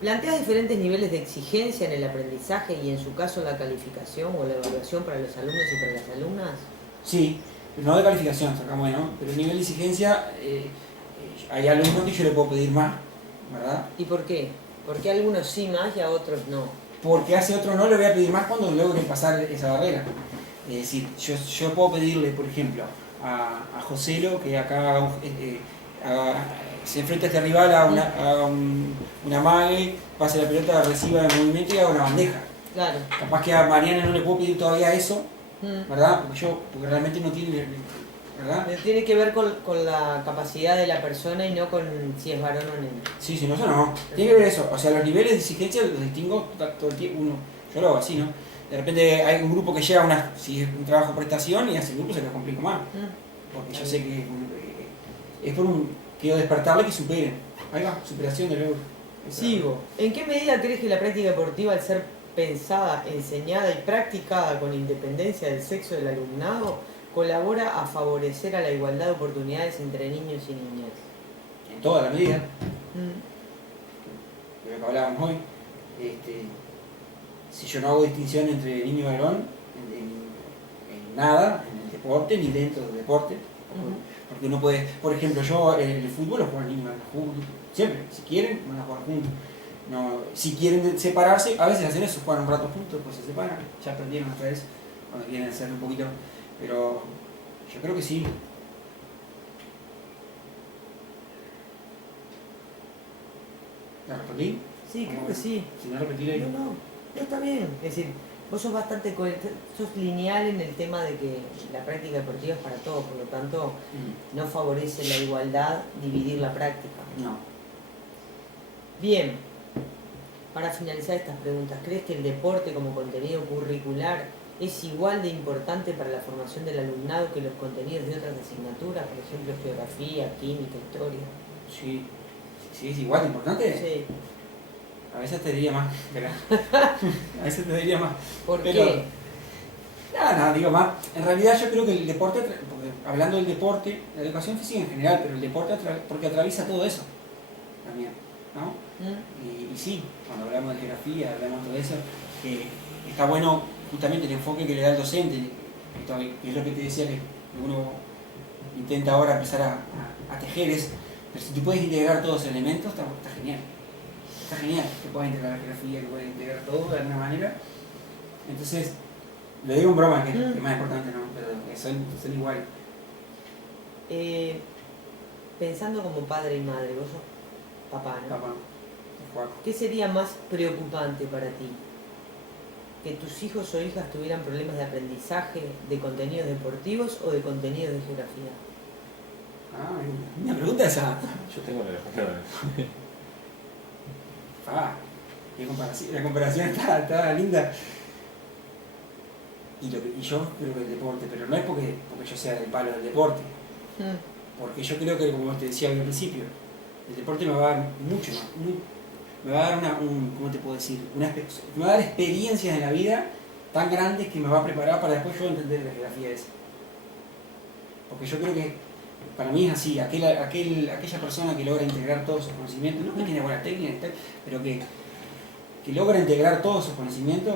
¿Planteas diferentes niveles de exigencia en el aprendizaje y en su caso la calificación o la evaluación para los alumnos y para las alumnas? Sí, no de calificación, sacamos, ¿no? Pero el nivel de exigencia, hay alumnos que yo le puedo pedir más, ¿verdad? ¿Y por qué? ¿Por qué a algunos sí más y a otros no? Porque hace otro no le voy a pedir más cuando logren pasar esa barrera. Es decir, yo puedo pedirle, por ejemplo, a Joselo que acá se enfrente a este rival, haga una mague, pase la pelota, reciba el movimiento y haga una bandeja. Claro. Capaz que a Mariana no le puedo pedir todavía eso, Mm. ¿verdad? Porque realmente no tiene, ¿verdad? Pero tiene que ver con la capacidad de la persona y no con si es varón o nena. Sí, no, eso no. Tiene que ver eso. O sea, los niveles de exigencia los distingo todo el tiempo. Yo lo hago así, ¿no? De repente hay un grupo que llega si es un trabajo prestación y a ese grupo se les complica más. Porque yo sé que es quiero despertarle que superen. Ahí va, superación del logro. Sigo. ¿En qué medida crees que la práctica deportiva, al ser pensada, enseñada y practicada con independencia del sexo del alumnado, colabora a favorecer a la igualdad de oportunidades entre niños y niñas? En toda la medida, Mm. de lo que hablábamos hoy. Si yo no hago distinción entre niño y varón, en nada, en el deporte, ni dentro del deporte, porque no puede, por ejemplo, yo el fútbol lo juego niños juntos, siempre, si quieren, van a jugar juntos. No, si quieren separarse, a veces hacen eso, juegan un rato juntos, después se separan, ya aprendieron otra vez, cuando quieren hacer un poquito, pero yo creo que sí. ¿La respondí? Sí, creo que sí. Si no repetí ahí. No, está bien. Es decir, vos sos bastante coherente, sos lineal en el tema de que la práctica deportiva es para todos, por lo tanto no favorece la igualdad dividir la práctica. No. Bien, para finalizar estas preguntas, ¿crees que el deporte como contenido curricular es igual de importante para la formación del alumnado que los contenidos de otras asignaturas, por ejemplo, geografía, química, historia? Sí, es igual de importante. Sí. A veces te diría más, pero a veces te diría más. ¿Por pero, qué? No, digo más. En realidad yo creo que el deporte, hablando del deporte, la educación física en general, pero el deporte porque atraviesa todo eso también, ¿no? Y sí, cuando hablamos de geografía, hablamos de todo eso, que está bueno justamente el enfoque que le da el docente, que es lo que te decía que uno intenta ahora empezar a tejer, pero si tú puedes integrar todos esos elementos, está genial. Está genial, que puedas integrar la geografía, que puedas integrar todo de alguna manera. Entonces, le digo en broma que es más importante, ¿no? Pero son iguales. Pensando como padre y madre, vos sos papá, ¿no? Papá, Juaco. ¿Qué sería más preocupante para ti? ¿Que tus hijos o hijas tuvieran problemas de aprendizaje de contenidos deportivos o de contenidos de geografía? Ah, una pregunta esa. Yo tengo la respuesta. La comparación está linda. Y yo creo que el deporte, pero no es porque yo sea del palo del deporte. Porque yo creo que, como te decía al principio, el deporte me va a dar mucho más. Me va a dar ¿cómo te puedo decir? Me va a dar experiencias en la vida tan grandes que me va a preparar para después yo entender la geografía esa. Porque yo creo que para mí es así, aquella persona que logra integrar todos sus conocimientos, no que tiene buena técnica, pero que logra integrar todos sus conocimientos,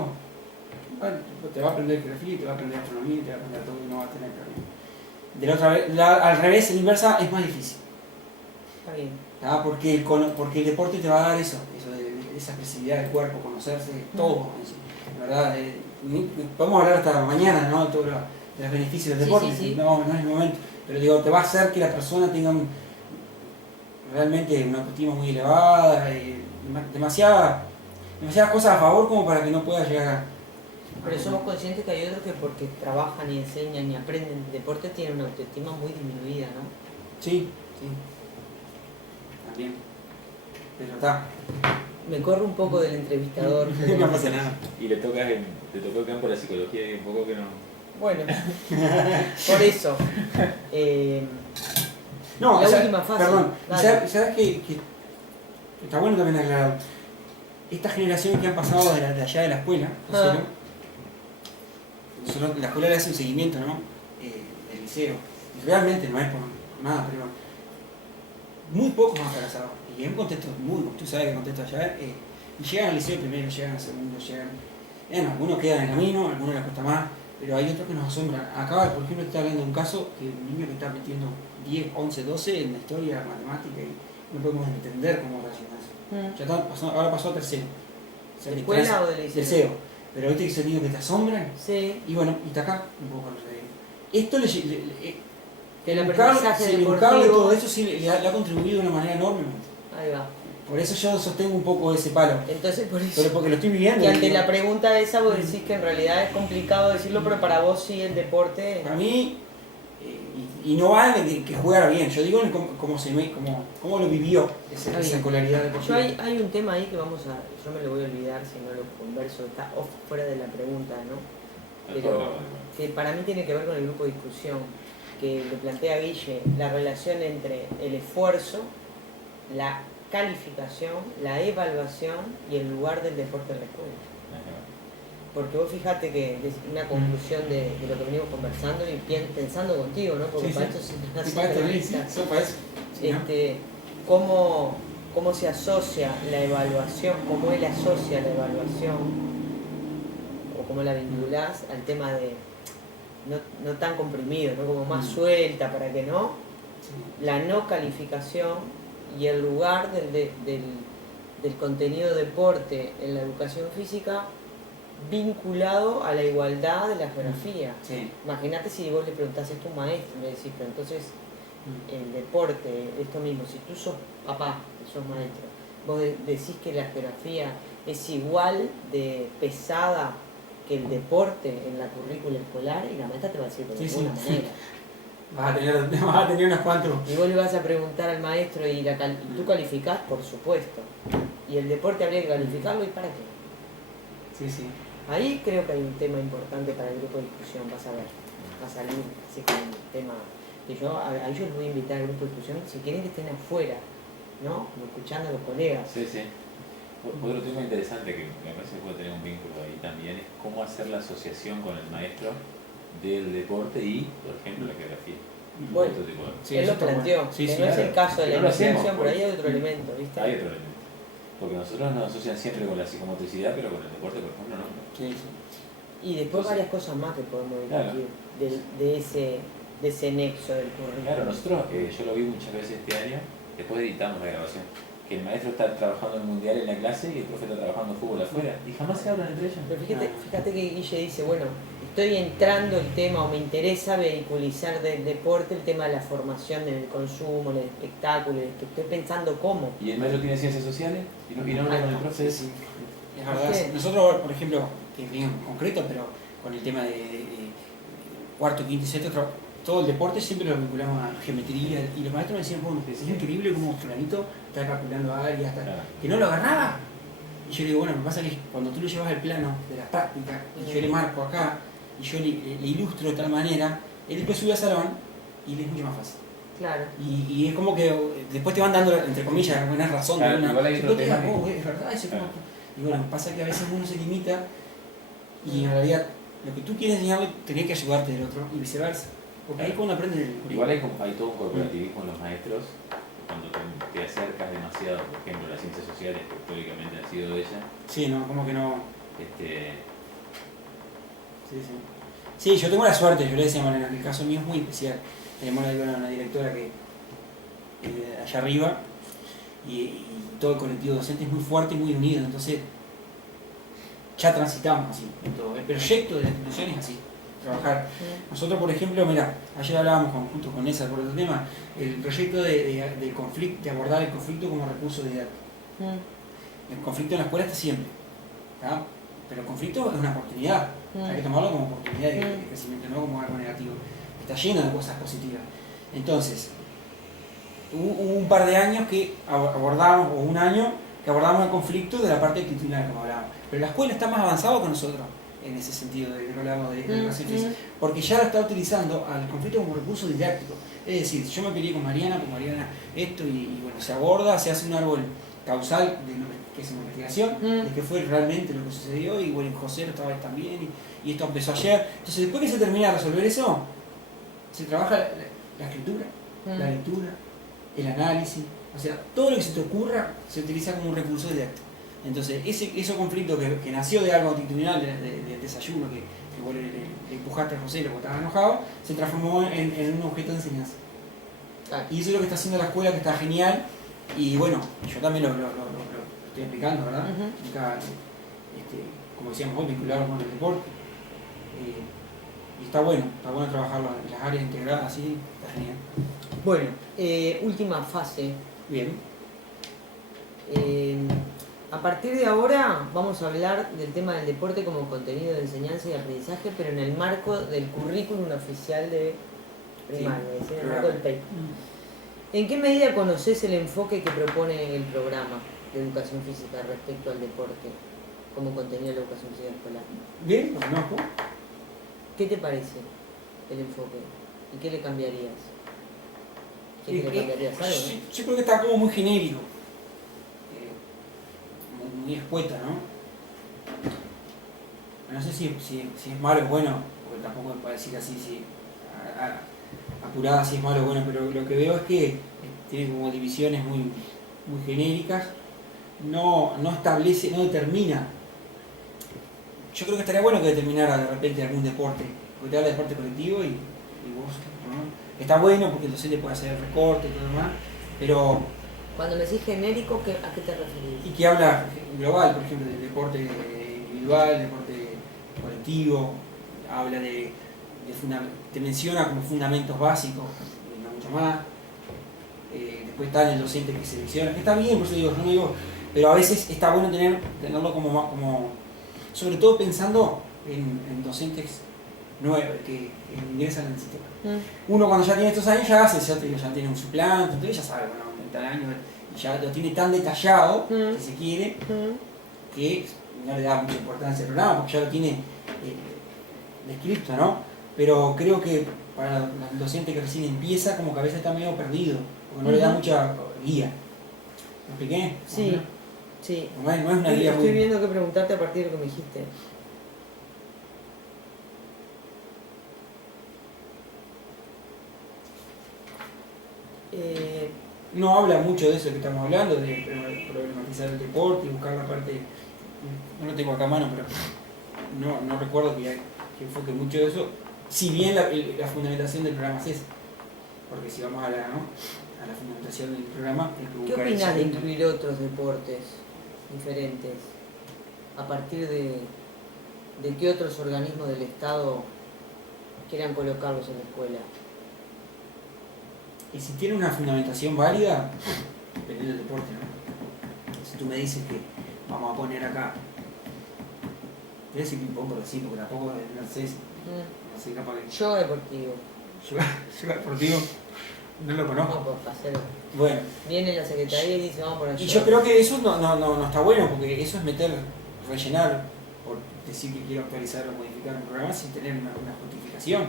bueno, te va a aprender geografía, te va a aprender astronomía, te va a aprender todo y no va a tener problema. De la otra vez, al revés, en inversa, es más difícil. Está bien. Porque el deporte te va a dar eso de esa expresividad del cuerpo, conocerse, todo, ¿verdad? Podemos hablar hasta mañana, ¿no? De todos los beneficios del deporte, Sí. No es el momento. Pero digo, te va a hacer que la persona tenga realmente una autoestima muy elevada, demasiadas cosas a favor como para que no pueda llegar a... Pero somos conscientes que hay otros que porque trabajan y enseñan y aprenden deporte tienen una autoestima muy disminuida, ¿no? Sí. También. Pero está. Me corro un poco del entrevistador. No pasa nada. Y te tocó el campo de la psicología y un poco que no... Bueno, por eso. No, la última fase. Perdón, Dale. ¿sabes que está bueno también aclarar? Estas generaciones que han pasado de allá de la escuela, nosotros la escuela le hace un seguimiento, ¿no? Del liceo. Y realmente no es por nada, pero muy pocos han fracasado. Y en un contexto muy, tú sabes que contexto allá, y llegan al liceo primero, llegan al segundo, algunos quedan en el camino, algunos les cuesta más, pero hay otros que nos asombran. Acá, por ejemplo, te está hablando de un caso que un niño que está metiendo 10, 11, 12 en la historia, matemática, y no podemos entender cómo reacciona eso. Ya está pasando, ahora pasó a tercero. O sea, ¿De escuela o de liceo? Liceo. Pero viste que esos niños que te asombran. Sí. Y bueno, y está acá un poco esto que el aprendizaje educarle todo eso sí le ha contribuido de una manera enormemente. Ahí va. Por eso yo sostengo un poco ese palo. Entonces, por eso. Pero porque lo estoy viviendo. Y ante la pregunta esa vos decís que en realidad es complicado decirlo, pero para vos sí el deporte. Para mí, y no vale que jugara bien, yo digo cómo lo vivió esa escolaridad deportiva. Hay un tema ahí que yo me lo voy a olvidar si no lo converso, está fuera de la pregunta, ¿no? Pero que para mí tiene que ver con el grupo de discusión, que le plantea Guille, la relación entre el esfuerzo, la calificación, la evaluación y el lugar del deporte en la escuela. Porque vos fijate que es una conclusión de lo que venimos conversando y pensando contigo, ¿no? Porque para eso cómo se asocia la evaluación, cómo él asocia la evaluación o cómo la vinculás al tema de no tan comprimido, ¿no? Como más suelta para que no, la no calificación y el lugar del contenido deporte en la educación física vinculado a la igualdad de la geografía. Sí. Imagínate si vos le preguntás esto a un maestro, le decís, pero entonces el deporte, esto mismo, si tú sos papá, sos maestro, vos decís que la geografía es igual de pesada que el deporte en la currícula escolar, y la maestra te va a decir de alguna manera. Vas a tener unos cuantos. Y vos le vas a preguntar al maestro y tú calificás, por supuesto. Y el deporte habría que calificarlo, ¿y para qué? Sí. Ahí creo que hay un tema importante para el grupo de discusión, vas a ver, va a salir así como un tema que a ellos les voy a invitar al grupo de discusión, si quieren que estén afuera, ¿no? Como escuchando a los colegas. Sí. Otro tema interesante que me parece que puede tener un vínculo ahí también es cómo hacer la asociación con el maestro del deporte y, por ejemplo, la geografía. Bueno, él lo planteó, que no es el caso de la investigación, pero ahí hay otro elemento, ¿viste? Hay otro elemento. Porque nosotros nos asocian siempre con la psicomotricidad, pero con el deporte, por ejemplo, no. Sí. Y después varias cosas más que podemos discutir de ese nexo del currículum. Claro, nosotros, yo lo vi muchas veces este año, después editamos la grabación, que el maestro está trabajando en el mundial en la clase y el profe está trabajando fútbol afuera, y jamás se hablan entre ellos. Pero fíjate que Guille dice, bueno, estoy entrando el tema o me interesa vehiculizar del deporte el tema de la formación en el consumo, en el espectáculo, estoy pensando cómo. ¿Y el maestro tiene ciencias sociales? ¿Y no habla con el profe? Sí. Es verdad. Nosotros, por ejemplo, que es bien concreto, pero con el tema de cuarto, quinto y sexto, todo el deporte siempre lo vinculamos a geometría, y los maestros me decían, bueno, es increíble cómo fulanito está calculando áreas, que no lo agarraba. Y yo le digo, bueno, lo que pasa es que cuando tú lo llevas al plano de la práctica, y yo le marco acá, y yo le ilustro de tal manera, él después sube al salón y le es mucho más fácil. Claro. Y es como que después te van dando, entre comillas, una razón claro, de una. es verdad, eso claro. Y bueno, pasa que a veces uno se limita y en realidad lo que tú quieres enseñarle tenés que ayudarte del otro y viceversa. Porque ahí cuando aprendes Igual hay todo un corporativismo en los maestros, cuando te acercas demasiado, por ejemplo, las ciencias sociales, que históricamente han sido de ella. Sí, no, como que no. Sí, yo tengo la suerte, yo le decía a Malena, que el caso mío es muy especial. Tenemos una directora que allá arriba y todo el colectivo docente es muy fuerte y muy unido, entonces ya transitamos así. Todo. El proyecto de la institución es así, trabajar. Nosotros, por ejemplo, mira, ayer hablábamos junto con esa por otro tema, el proyecto de conflicto, de abordar el conflicto como recurso didáctico. El conflicto en la escuela está siempre, ¿tá? Pero el conflicto es una oportunidad, hay que tomarlo como oportunidad de crecimiento, no como algo negativo. Está lleno de cosas positivas. Entonces, hubo un par de años que abordamos, o un año, que abordamos el conflicto de la parte actitudinal, como hablábamos. Pero la escuela está más avanzada con nosotros, en ese sentido, de que hablamos de educación física, porque ya lo está utilizando al conflicto como recurso didáctico. Es decir, yo me peleé con Mariana esto, y bueno, se aborda, se hace un árbol causal, que es una investigación, de qué fue realmente lo que sucedió, y bueno, José otra vez también, y esto empezó ayer. Entonces, después que se termina de resolver eso, se trabaja la escritura, la lectura, el análisis, o sea, todo lo que se te ocurra se utiliza como un recurso didáctico. Entonces, ese conflicto que nació de algo actitudinal, del desayuno, que vos le empujaste a José porque estaba enojado, se transformó en un objeto de enseñanza. Y eso es lo que está haciendo la escuela, que está genial, y bueno, yo también lo estoy aplicando, ¿verdad? Como decíamos hoy, vinculado con el deporte. Y está bueno trabajarlo en las áreas integradas, así, está genial. Bueno, última fase. Bien. A partir de ahora vamos a hablar del tema del deporte como contenido de enseñanza y aprendizaje, pero en el marco del currículum oficial de primaria, es decir, en el marco del PEI. ¿En qué medida conoces el enfoque que propone el programa de educación física respecto al deporte como contenido de la educación física escolar? Bien, lo conozco. ¿Qué te parece el enfoque? ¿Y qué le cambiarías? ¿Qué le cambiarías algo? Yo creo que está como muy genérico. Muy escueta, ¿no? No sé si es malo o bueno, porque tampoco me puede decir así, si apurada si es malo o bueno, pero lo que veo es que tiene como divisiones muy genéricas, no establece, no determina. Yo creo que estaría bueno que determinara de repente algún deporte, porque te habla de deporte colectivo y vos, ¿no? Está bueno porque el docente puede hacer recorte y todo lo demás, pero... Cuando me decís genérico, ¿a qué te referís? Y que habla global, por ejemplo, del deporte individual, deporte colectivo, habla te menciona como fundamentos básicos, no mucho más. Después está el docente que selecciona, que está bien, por eso digo, yo no digo, pero a veces está bueno tenerlo como más, sobre todo pensando en docentes nuevos que ingresan en el sistema. Uno cuando ya tiene estos años ya tiene un suplante, entonces ya sabe, bueno, 30 años, y ya lo tiene tan detallado, si se quiere, que no le da mucha importancia al programa, porque ya lo tiene descrito, ¿no? Pero creo que para el docente que recién empieza, como que a veces está medio perdido, porque no le da mucha guía. ¿Me expliqué? Sí, sí. No es una guía Estoy viendo que preguntarte a partir de lo que me dijiste. No habla mucho de eso que estamos hablando, de problematizar el deporte y buscar la parte... No lo tengo acá a mano, pero no recuerdo que enfoque mucho de eso. Si bien la fundamentación del programa es esa. Porque si vamos a la fundamentación del programa... ¿Qué opinas de incluir otros deportes diferentes? ¿A partir de qué otros organismos del Estado quieran colocarlos en la escuela? Y si tiene una fundamentación válida, dependiendo del deporte, ¿no? Si tú me dices que vamos a poner acá, voy a decir ping-pong por decir, porque tampoco no sé capaz que... Yoga deportivo. Yoga deportivo, no lo conozco. No, por hacer. Bueno. Viene la secretaría y dice vamos a poner Y yoga. yo creo que eso no está bueno, porque eso es rellenar, por decir que quiero actualizar o modificar un programa sin tener una justificación.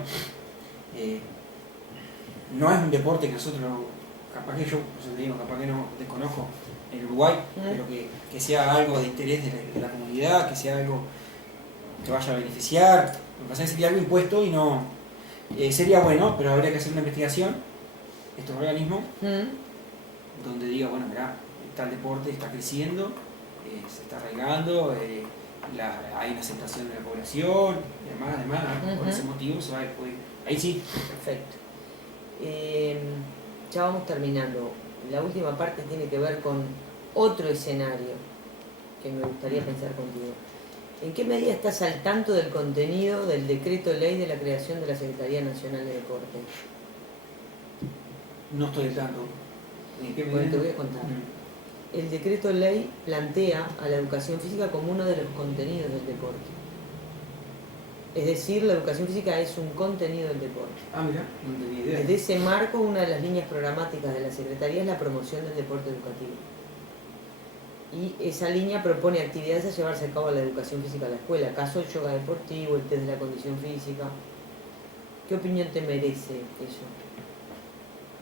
No es un deporte que nosotros, capaz que yo te digo, capaz que no desconozco en Uruguay, pero que sea algo de interés de la comunidad, que sea algo que vaya a beneficiar. Lo que pasa es que sería algo impuesto y no... sería bueno, pero habría que hacer una investigación, estos organismos, donde diga, bueno, mirá, tal deporte está creciendo, se está arraigando, hay una aceptación de la población, y demás, por ese motivo se va después. Ahí sí. Perfecto. Ya vamos terminando. La última parte tiene que ver con otro escenario que me gustaría pensar contigo. ¿En qué medida estás al tanto del contenido del decreto ley de la creación de la Secretaría Nacional de Deporte? No estoy al tanto. Bueno, te voy a contar. El decreto ley plantea a la educación física como uno de los contenidos del deporte. Es decir, la educación física es un contenido del deporte. Ah, mira, no tenía idea. Desde ese marco, una de las líneas programáticas de la Secretaría es la promoción del deporte educativo. Y esa línea propone actividades a llevarse a cabo en la educación física en la escuela, caso el yoga deportivo, el test de la condición física. ¿Qué opinión te merece eso?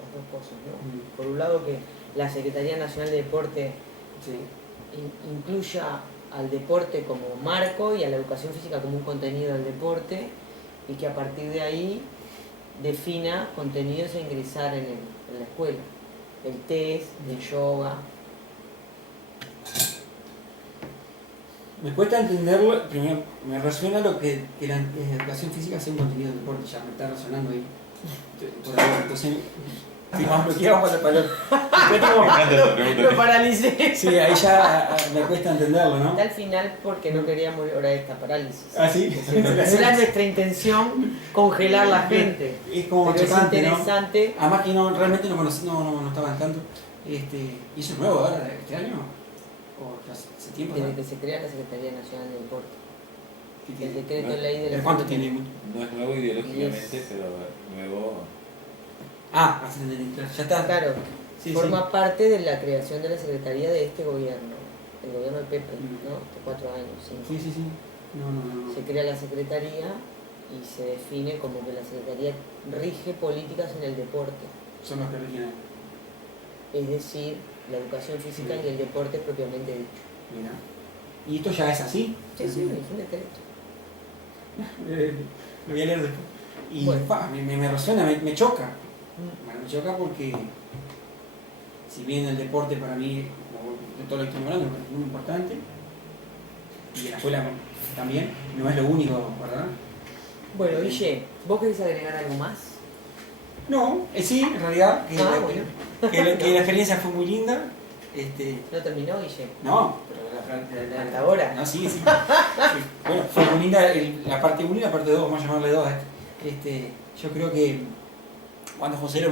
Las dos cosas, ¿no? Por un lado, que la Secretaría Nacional de Deporte incluya al deporte como marco y a la educación física como un contenido del deporte, y que a partir de ahí defina contenidos a ingresar en la escuela. el test, el yoga. Me cuesta entenderlo, primero, me resuena lo que la educación física sea un contenido de deporte, ya me está resonando ahí. Por ahora, entonces, estoy más bloqueado para el palor. Lo paralicé. Sí, ahí ya me cuesta entenderlo, ¿no? Hasta el final porque no queríamos morir de esta parálisis. Ah, sí. No era nuestra intención congelar la gente. Es como pero chocante, es interesante. ¿no? Además que realmente no conocí, no estaba al tanto. Y eso es nuevo ahora, este año. O hace tiempo. Desde que se crea la Secretaría Nacional de Deporte. El decreto No, ley de la... ¿Cuánto tiene? No es nuevo ideológicamente, pero nuevo. Ah, ya está. Claro, Sí, forma parte de la creación de la Secretaría de este gobierno, el gobierno de Pepe, ¿no? De 4 años, 5. Sí. No. Se crea la Secretaría y se define como que la Secretaría rige políticas en el deporte. Son los que rigen. Es decir, la educación física y el deporte propiamente dicho. Mira. ¿Y esto ya es así? Sí, es un decreto. Lo voy a leer después. Y Bueno. me resuena, me choca. Me choca porque, si bien el deporte para mí, como de todo lo que estoy hablando, es muy importante, y en la escuela también, no es lo único, ¿verdad? Bueno, Guille, ¿vos querés agregar algo más? No, sí, en realidad, Bueno. que la experiencia fue muy linda. ¿No terminó, Guille? No, pero Hasta ahora. No, sí. Bueno, fue muy linda la parte 1 y la parte 2, vamos a llamarle 2. Yo creo que cuando José nos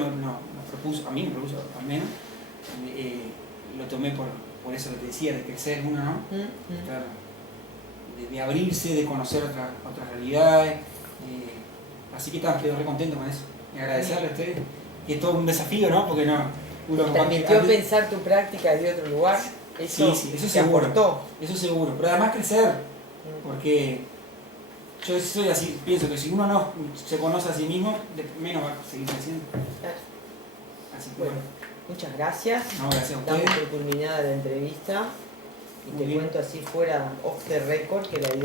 propuso, a mí me propuso al menos, lo tomé por eso que te decía, de crecer uno, ¿no? Claro. De abrirse, de conocer otras realidades. Así que quedo re contento con eso. Y agradecerle a ustedes. Que es todo un desafío, ¿no? Porque uno ¿Te permitió pensar tu práctica desde otro lugar? Eso, sí, eso te seguro. aportó. Eso seguro. Pero además crecer. Porque yo soy así, pienso que si uno no se conoce a sí mismo, menos va a seguir creciendo. Así que Bueno, muchas gracias. No, gracias a Damos ustedes. por culminada la entrevista y Muy te bien. cuento así fuera off the record que la idea